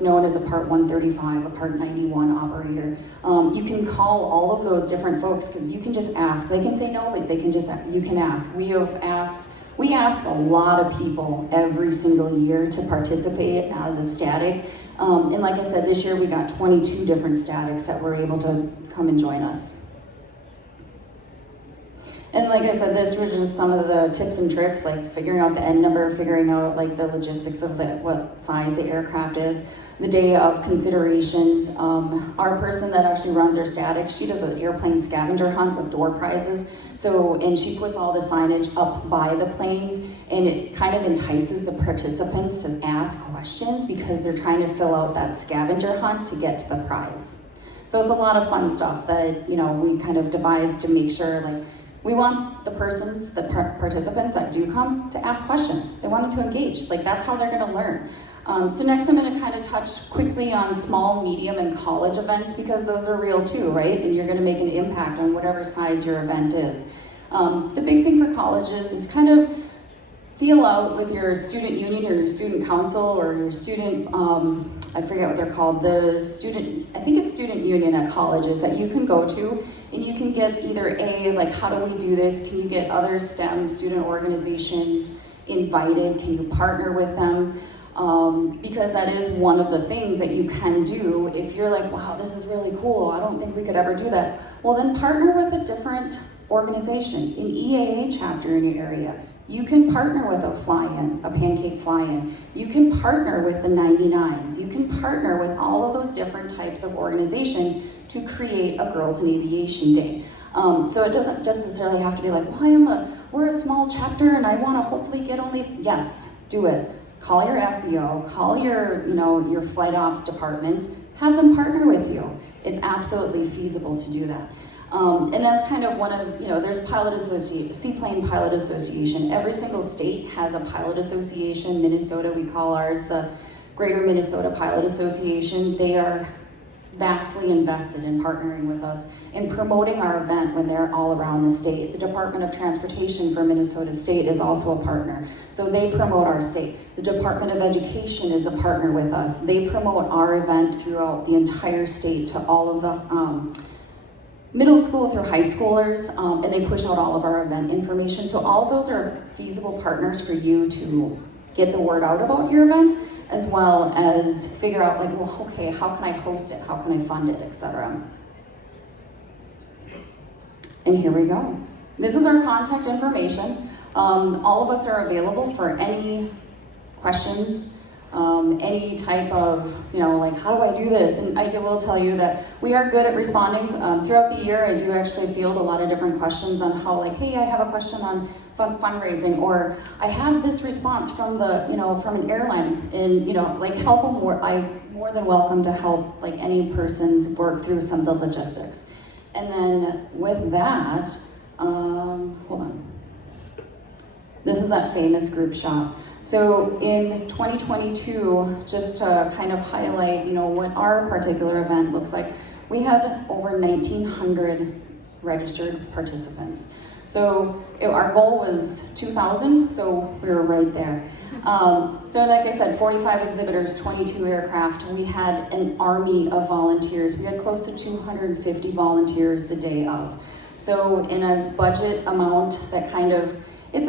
known as a Part 135, a Part 91 operator. You can call all of those different folks because you can just ask. They can say no, but you can ask. We ask a lot of people every single year to participate as a static. And like I said, this year we got 22 different statics that were able to come and join us. And like I said, this was just some of the tips and tricks, like figuring out the end number, figuring out like the logistics of what size the aircraft is, the day of considerations. Our person that actually runs our static, she does an airplane scavenger hunt with door prizes. And she puts all the signage up by the planes, and it kind of entices the participants to ask questions because they're trying to fill out that scavenger hunt to get to the prize. So it's a lot of fun stuff that, we kind of devised to make sure, we want the participants that do come to ask questions. They want them to engage. That's how they're going to learn. So next I'm going to kind of touch quickly on small, medium, and college events because those are real too, right? And you're going to make an impact on whatever size your event is. The big thing for colleges is kind of feel out with your student union or your student council or your student, I forget what they're called, I think it's student union at colleges that you can go to, and you can get either like, how do we do this? Can you get other STEM student organizations invited? Can you partner with them? Because that is one of the things that you can do if you're like, wow, this is really cool, I don't think we could ever do that. Well, then partner with a different organization, an EAA chapter in your area. You can partner with a fly-in, a pancake fly-in. You can partner with the 99s. You can partner with all of those different types of organizations to create a Girls in Aviation Day. So it doesn't just necessarily have to be like, well, we're a small chapter and I want to hopefully get only, yes, do it. Call your FBO, call your, your flight ops departments, have them partner with you. It's absolutely feasible to do that. And that's kind of one of, there's Seaplane Pilot Association. Every single state has a pilot association. Minnesota, we call ours the Greater Minnesota Pilot Association. They are vastly invested in partnering with us in promoting our event when they're all around the state. The Department of Transportation for Minnesota State is also a partner, so they promote our state. The Department of Education is a partner with us. They promote our event throughout the entire state to all of the middle school through high schoolers, and they push out all of our event information. So all of those are feasible partners for you to get the word out about your event, as well as figure out like, well, okay, how can I host it? How can I fund it, etc. And here we go. This is our contact information. All of us are available for any questions, any type of, like, how do I do this? And I will tell you that we are good at responding. Throughout the year, I do actually field a lot of different questions on how, like, hey, I have a question on fundraising, or I have this response from the, from an airline, and, like, help them. I'm more than welcome to help, like, any person's work through some of the logistics. And then with that, hold on. This is that famous group shot. So in 2022, just to kind of highlight, what our particular event looks like, we had over 1,900 registered participants. So our goal was 2,000, so we were right there. So like I said, 45 exhibitors, 22 aircraft. We had an army of volunteers. We had close to 250 volunteers the day of. So in a budget amount that kind of, it's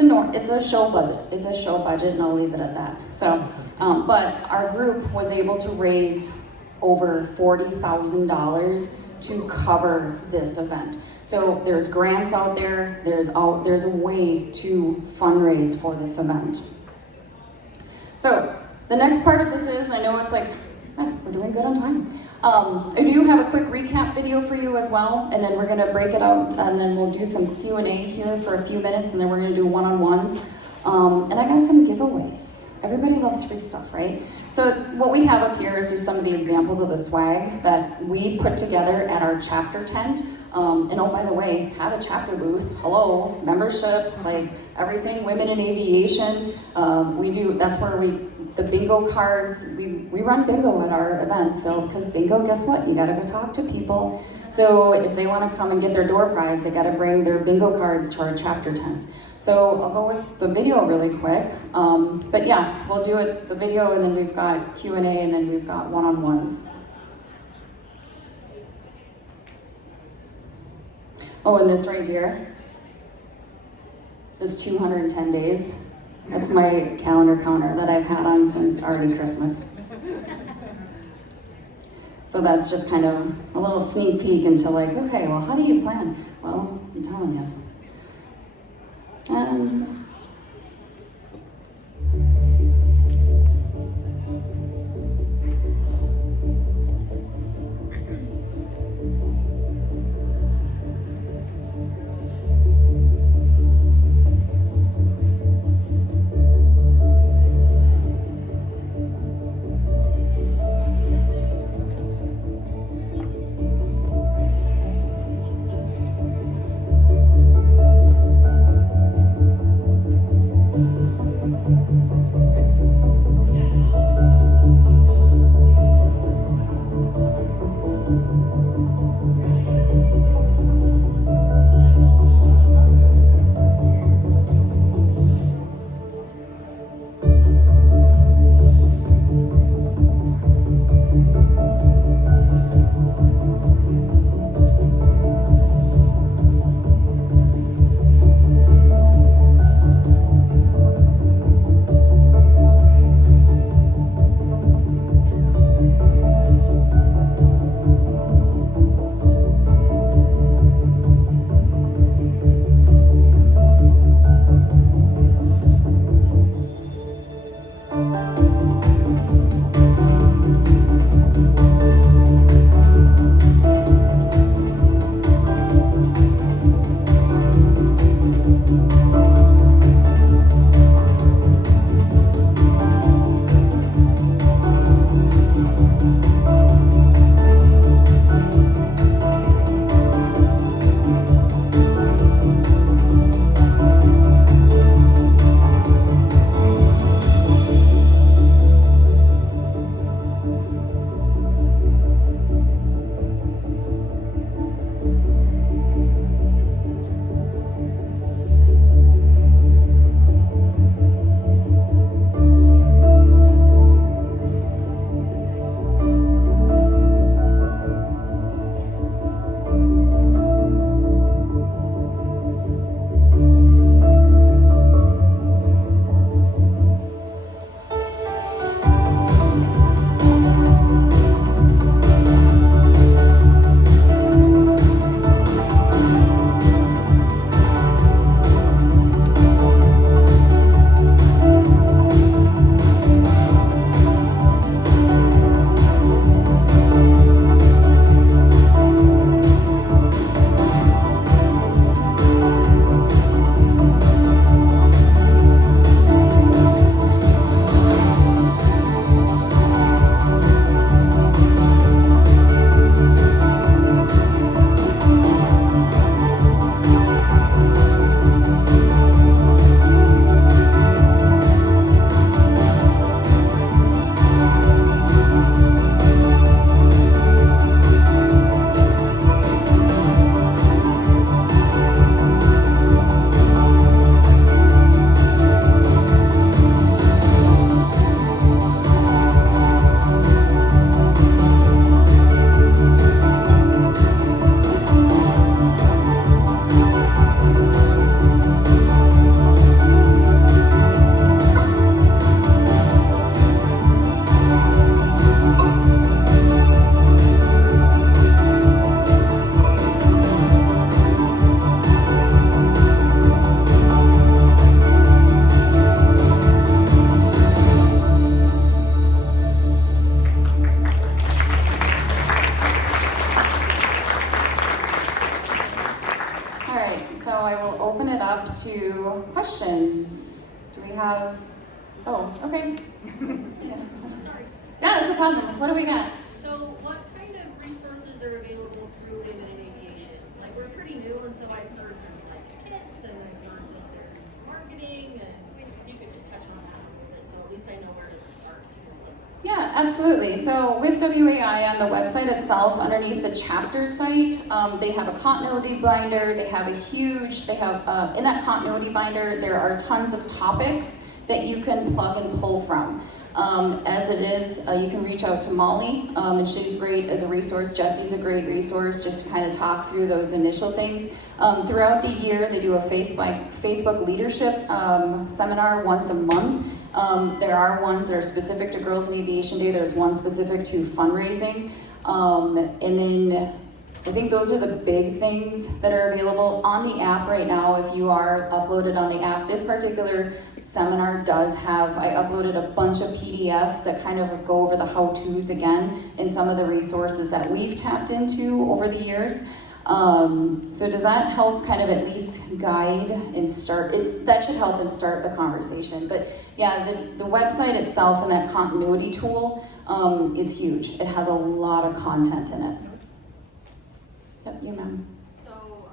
a show budget. It's a show budget, and I'll leave it at that. So, but our group was able to raise over $40,000 to cover this event. So there's grants out there. There's a way to fundraise for this event. So the next part of this is, I know it's like, we're doing good on time. I do have a quick recap video for you as well, and then we're going to break it out, and then we'll do some Q&A here for a few minutes, and then we're going to do one-on-ones. And I got some giveaways. Everybody loves free stuff, right? So what we have up here is just some of the examples of the swag that we put together at our chapter tent. And oh, by the way, have a chapter booth. Hello, membership, like everything, women in aviation. That's where the bingo cards, we run bingo at our event. So, because bingo, guess what? You gotta go talk to people. So if they wanna come and get their door prize, they gotta bring their bingo cards to our chapter tents. So I'll go with the video really quick. But yeah, we'll do the video, and then we've got Q&A, and then we've got one-on-ones. Oh, and this right here, this 210 days, that's my calendar counter that I've had on since already Christmas. So that's just kind of a little sneak peek into like, okay, well, how do you plan? Well, I'm telling you. And so I will open it up to questions. Do we have, oh, okay. Sorry. Yeah, that's a problem. What do we got? So what kind of resources are available through Women in Aviation? Like, we're pretty new, and so I've heard there's like kits, and I've heard that there's marketing, and if you could just touch on that a little bit, so at least I know where to start to go look. Yeah, absolutely. So with WAI on the website itself, underneath the chapter site, they have a continuity binder. They have in that continuity binder, there are tons of topics that you can plug and pull from. As it is, you can reach out to Molly, and she's great as a resource. Jesse's a great resource just to kind of talk through those initial things. Throughout the year, they do a Facebook leadership seminar once a month. There are ones that are specific to Girls in Aviation Day. There's one specific to fundraising. And then I think those are the big things that are available on the app right now. If you are uploaded on the app, this particular seminar does have, I uploaded a bunch of PDFs that kind of go over the how-tos again and some of the resources that we've tapped into over the years. So does that help kind of at least guide and start, that should help and start the conversation. But yeah, the website itself and that continuity tool is huge. It has a lot of content in it. Yep, you ma'am. So,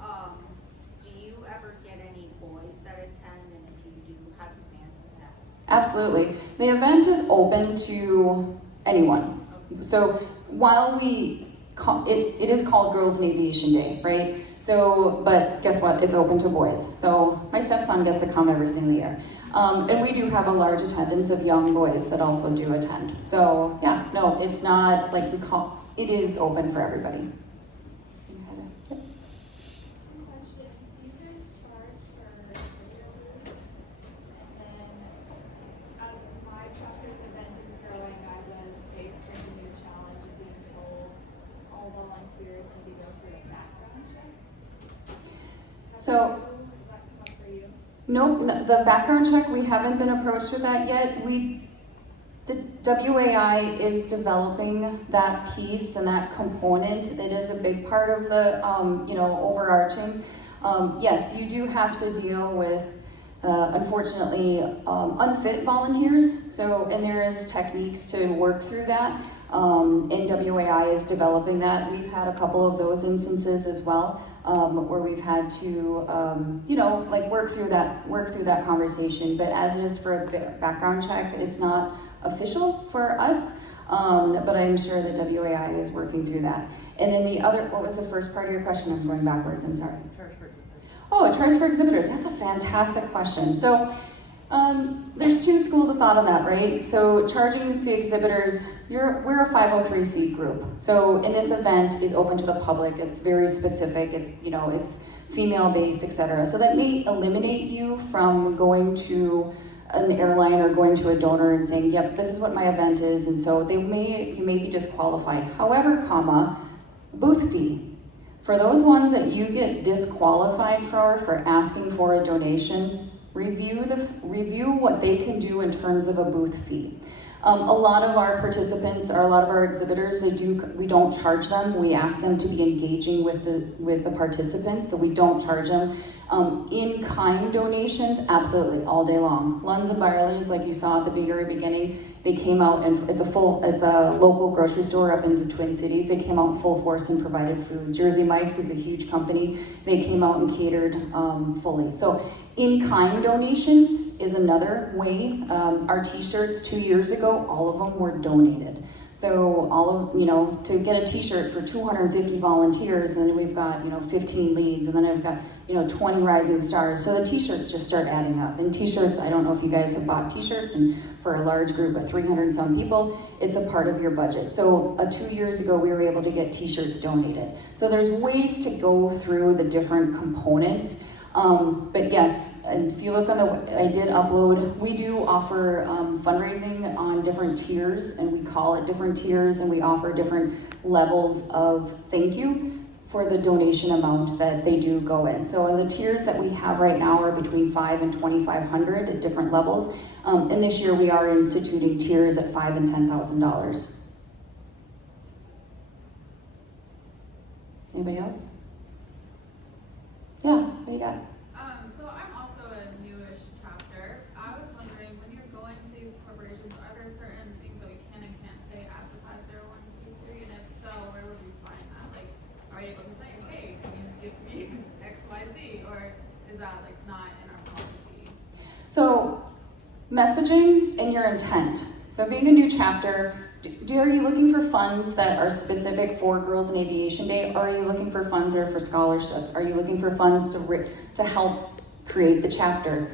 do you ever get any boys that attend, and if you do, how do you handle that? Absolutely. The event is open to anyone. So while it is called Girls in Aviation Day, right? So, but guess what? It's open to boys. So my stepson gets to come every single year. And we do have a large attendance of young boys that also do attend. So yeah, no, it's not like it is open for everybody. So, nope, the background check, we haven't been approached with that yet. The WAI is developing that piece and that component. It is a big part of the, overarching. Yes, you do have to deal with, unfortunately, unfit volunteers. So, and there is techniques to work through that. And WAI is developing that. We've had a couple of those instances as well. Where we've had to, work through that conversation. But as it is for a background check, it's not official for us, but I'm sure that WAI is working through that. And then what was the first part of your question? I'm going backwards, I'm sorry. Charge for exhibitors. Oh, charge for exhibitors. That's a fantastic question. So, there's two schools of thought on that, right? So charging the exhibitors, we're a 503c group. So in this event is open to the public. It's very specific. It's female-based, etc. So that may eliminate you from going to an airline or going to a donor and saying, "Yep, this is what my event is," and so you may be disqualified. However, booth fee. For those ones that you get disqualified for asking for a donation, review what they can do in terms of a booth fee. A lot of our participants, or a lot of our exhibitors, we don't charge them. We ask them to be engaging with the participants, so we don't charge them. In-kind donations, absolutely, all day long. Lunds and Barley's, like you saw at the very beginning, they came out, and it's a local grocery store up in the Twin Cities. They came out in full force and provided food. Jersey Mike's is a huge company. They came out and catered fully. So in-kind donations is another way. Our t-shirts 2 years ago, all of them were donated. So to get a t-shirt for 250 volunteers, and then we've got, 15 leads, and then I've got, 20 rising stars. So the t-shirts just start adding up. And t-shirts, I don't know if you guys have bought t-shirts, and for a large group of 300 and some people, it's a part of your budget. So 2 years ago, we were able to get t-shirts donated. So there's ways to go through the different components. But yes, and if you look I did upload, we do offer fundraising on different tiers, and we call it different tiers, and we offer different levels of thank you for the donation amount that they do go in. So the tiers that we have right now are between $500 and $2,500 at different levels. And this year we are instituting tiers at $5,000 and $10,000. Anybody else? Yeah, what do do you got? So I'm also a newish chapter. I was wondering, when you're going to these corporations, are there certain things that we can and can't say advertise their 1C3? And if so, where would we find that? Like, are you able to say, hey, can you give me XYZ? Or is that like not in our policy? So, messaging and your intent. So being a new chapter, are you looking for funds that are specific for Girls in Aviation Day? Or are you looking for funds that are for scholarships? Are you looking for funds to help create the chapter?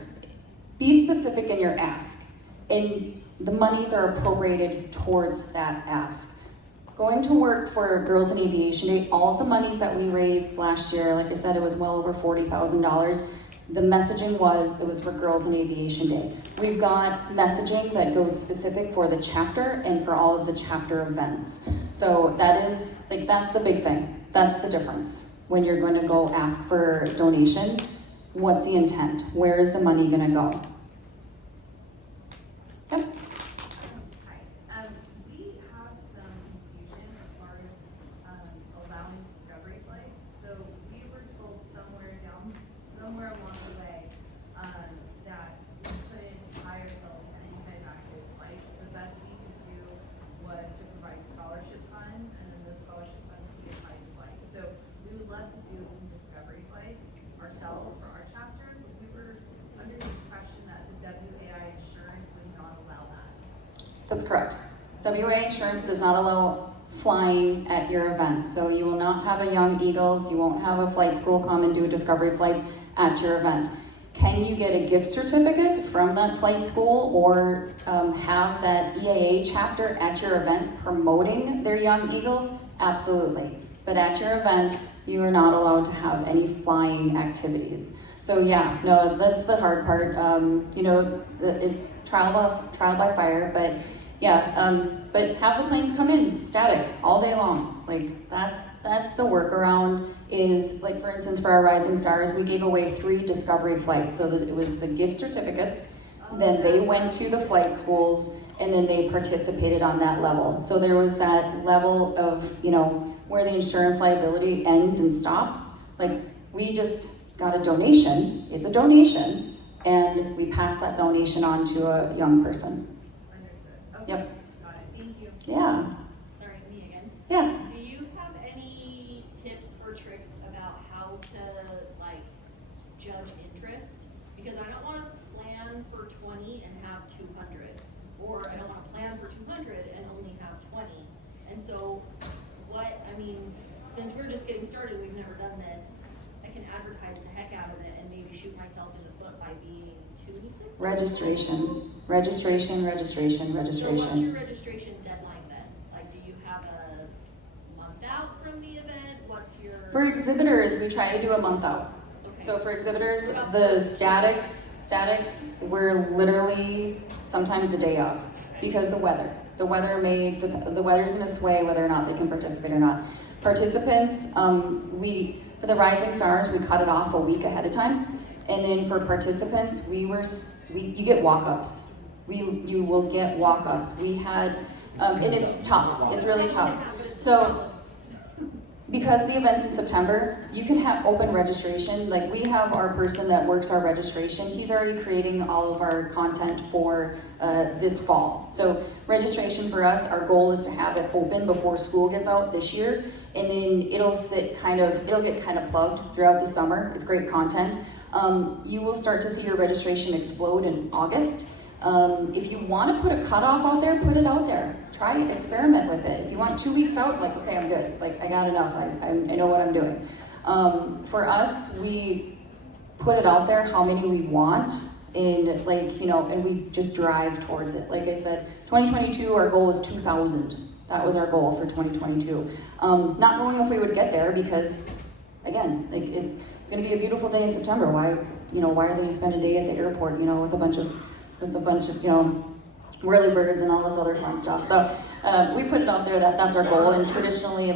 Be specific in your ask, and the monies are appropriated towards that ask. Going to work for Girls in Aviation Day, all the monies that we raised last year, like I said, it was well over $40,000. The messaging it was for Girls in Aviation Day. We've got messaging that goes specific for the chapter and for all of the chapter events. So that's the big thing. That's the difference. When you're going to go ask for donations, what's the intent? Where is the money going to go? Yep. Hi. We have some confusion as far as allowing discovery flights. So we were told somewhere along the way that we couldn't tie ourselves to any kind of active flights. The best we could do was to provide scholarship funds, and then those scholarship funds would be applied to flights. So we would love to do some discovery flights ourselves for our chapter. We were under the impression that the WAI insurance would not allow that. That's correct. WA Insurance does not allow flying at your event. So you will not have a Young Eagles, you won't have a flight school come and do discovery flights at your event. Can you get a gift certificate from that flight school or have that EAA chapter at your event promoting their Young Eagles? Absolutely. But at your event, you are not allowed to have any flying activities. So yeah, no, that's the hard part. It's trial by fire, but yeah, but have the planes come in static all day long. Like that's the workaround. Is like, for instance, for our Rising Stars, we gave away 3 discovery flights, so that it was gift certificates. Then they went to the flight schools, and then they participated on that level. So there was that level of, where the insurance liability ends and stops. Like, we just got a donation. It's a donation, and we pass that donation on to a young person. Understood. Okay. Yep. Got it. Thank you. Yeah. Sorry, me again. Yeah. Do you have any tips or tricks about how to judge interest? Because I don't want to plan for 20 and have 200, or I don't want to plan for 200 and only have 20. And so, since we're just getting started, we've never done this. I can advertise the heck out of it and maybe shoot myself in the foot by being too decent. Registration. So what's your registration deadline then? Do you have a month out from the event? What's your... For exhibitors, we try to do a month out. Okay. So for exhibitors, the statics, we're literally sometimes the day of, because the weather's going to sway whether or not they can participate or not. Participants, for the Rising Stars, we cut it off a week ahead of time, and then for participants, you get walk-ups. You will get walk-ups. We had, and it's tough. It's really tough. So, because the event's in September, you can have open registration. Like, we have our person that works our registration. He's already creating all of our content for this fall. So registration for us, our goal is to have it open before school gets out this year. And then it'll get kind of plugged throughout the summer. It's great content. You will start to see your registration explode in August. If you want to put a cutoff out there, put it out there. Try it, experiment with it. If you want 2 weeks out, okay, I'm good. I got enough. I know what I'm doing. For us, we put it out there how many we want, and and we just drive towards it. Like I said, 2022, our goal was 2,000. That was our goal for 2022. Not knowing if we would get there because, again, it's going to be a beautiful day in September. Why are they going to spend a day at the airport, with a bunch of whirly birds and all this other fun stuff. So we put it out there that's our goal, and traditionally,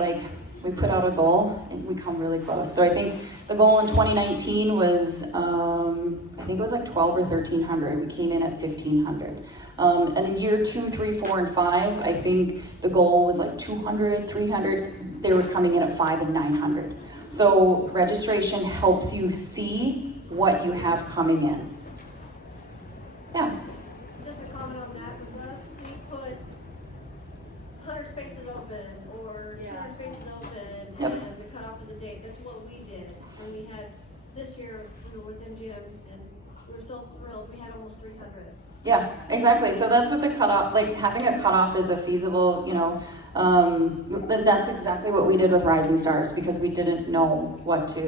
we put out a goal and we come really close. So I think the goal in 2019 was, I think it was 12 or 1,300. We came in at 1,500. And in year 2, 3, 4, and 5, I think the goal was 200, 300. they were coming in at 5 and 900. So registration helps you see what you have coming in. Yeah. Just a comment on that, with us, we put 100 spaces open or 200 spaces open, Yep. and the cutoff of the date, that's what we did. And we had, this year, we were with MGM, and we were so thrilled, we had almost 300. Yeah, exactly. So that's what the cutoff, like having a cutoff is a feasible, that's exactly what we did with Rising Stars because we didn't know what to,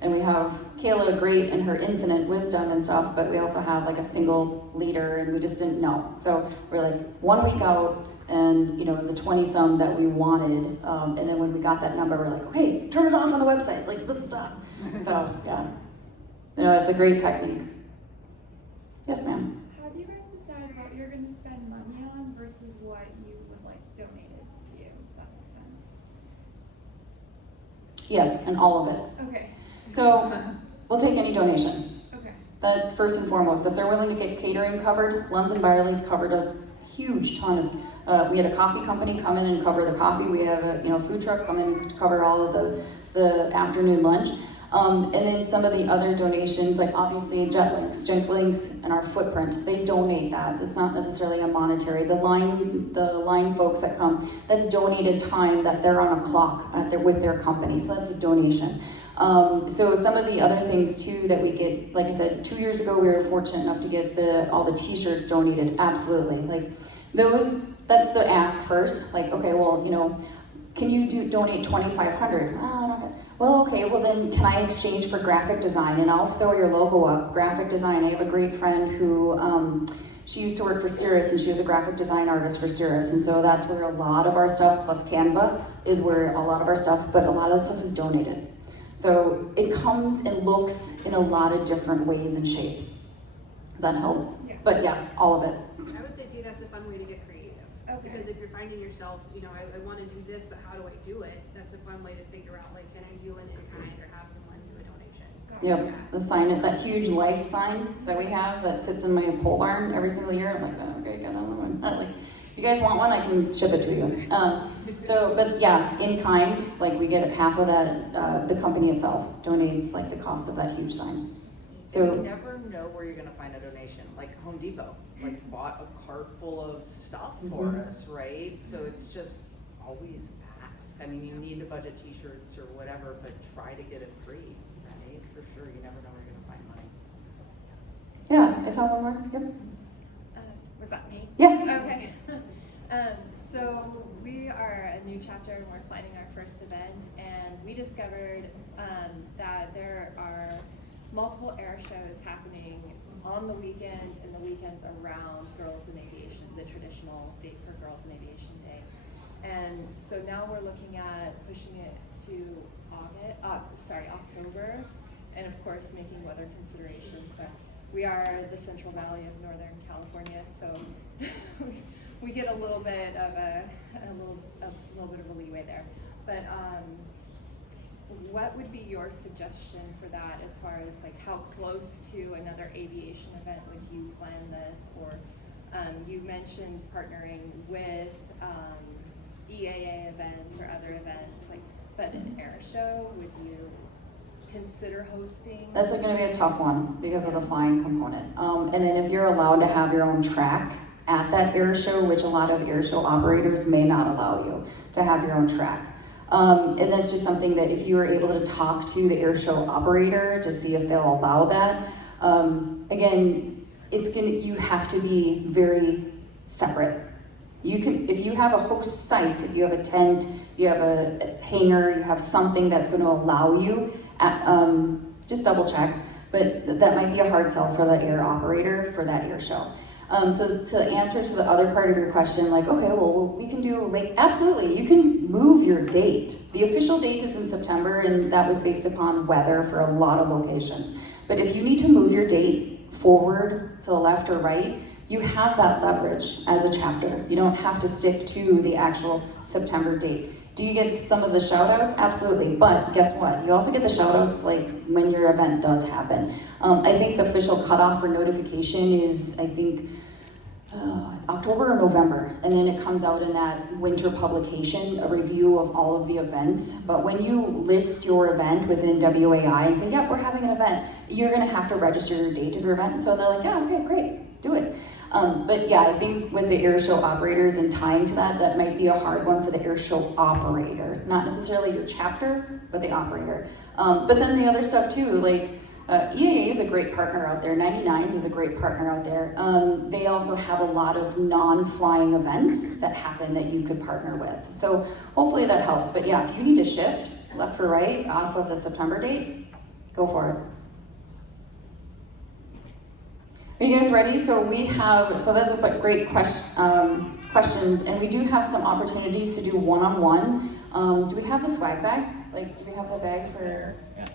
and we have Kayla great in her infinite wisdom and stuff, but we also have like a single leader and we just didn't know. So we're like 1 week out and, the 20 some that we wanted. And then when we got that number, we're like, okay, turn it off on the website. Like, let's stop. So yeah, it's a great technique. Yes, ma'am. How do you guys decide what you're going to spend money on versus what you would like donated to you? If that makes sense. Yes, and all of it. Okay. So we'll take any donation. Okay. That's first and foremost. If they're willing to get catering covered, Lunds and Byerly's covered a huge ton of. We had a coffee company come in and cover the coffee. We have a food truck come in and cover all of the afternoon lunch. And then some of the other donations, like obviously JetLinks and our footprint, they donate that. That's not necessarily a monetary. The line folks that come, that's donated time that they're on a clock with their company, so that's a donation. So some of the other things too that we get, like I said, 2 years ago we were fortunate enough to get all the t-shirts donated, absolutely. Like that's the ask first, like, okay, well, can you donate 2,500? Well, okay, well then can I exchange for graphic design? And I'll throw your logo up, graphic design. I have a great friend who, she used to work for Cirrus and she was a graphic design artist for Cirrus. And so that's where a lot of our stuff, plus Canva, is where a lot of our stuff, but a lot of that stuff is donated. So it comes and looks in a lot of different ways and shapes. Does that help? Yeah. But yeah, all of it. I would say too, that's a fun way to get creative. Okay. Because if you're finding yourself, I want to do this, but how do I do it? That's a fun way to figure out, like, can I do an in-kind or have someone do a donation? Yep, the sign, that huge life sign that we have that sits in my pole barn every single year. I'm like, oh, okay, get another one. Like, if you guys want one, I can ship it to you. But yeah, in kind, like we get half of that. The company itself donates like the cost of that huge sign. So you never know where you're going to find a donation. Like Home Depot, like bought a cart full of stuff for us, right? So it's just always ask. I mean, you need to budget T-shirts or whatever, but try to get it free, right? For sure, you never know where you're going to find money. Yeah, I saw one more. Yep. Was that me? Yeah. Okay. So we are a new chapter and we're planning our first event, and we discovered that there are multiple air shows happening on the weekend and the weekends around Girls in Aviation, the traditional date for Girls in Aviation Day. And so now we're looking at pushing it to October, and of course making weather considerations, but we are the Central Valley of Northern California, so we get a little bit of a little bit of a leeway there. But what would be your suggestion for that, as far as like how close to another aviation event would you plan this? Or you mentioned partnering with EAA events or other events, but an air show, would you consider hosting? That's going to be a tough one because of the flying component. And then if you're allowed to have your own track at that air show, which a lot of air show operators may not allow you to have your own track. And that's just something that if you were able to talk to the air show operator to see if they'll allow that. Again, you have to be very separate. If you have a host site, if you have a tent, you have a hangar, you have something that's going to allow you, just double check. But that might be a hard sell for the air operator for that air show. So to answer to the other part of your question, like, okay, well, we can do, absolutely, you can move your date. The official date is in September, and that was based upon weather for a lot of locations. But if you need to move your date forward to the left or right, you have that leverage as a chapter. You don't have to stick to the actual September date. Do you get some of the shout outs? Absolutely, but guess what? You also get the shout outs when your event does happen. I think the official cutoff for notification is, it's October or November, and then it comes out in that winter publication, a review of all of the events. But when you list your event within WAI and say, yep, we're having an event, you're gonna have to register your date of your event. So they're like, yeah, okay, great, do it. But yeah, I think with the air show operators and tying to that, that might be a hard one for the air show operator. Not necessarily your chapter, but the operator. But then the other stuff too, like EAA is a great partner out there. 99s is a great partner out there. They also have a lot of non-flying events that happen that you could partner with. So hopefully that helps. But yeah, if you need to shift left or right off of the September date, go for it. Are you guys ready? So that's a great questions, and we do have some opportunities to do one-on-one. Do we have the swag bag? Like, do we have the bag for? Yeah.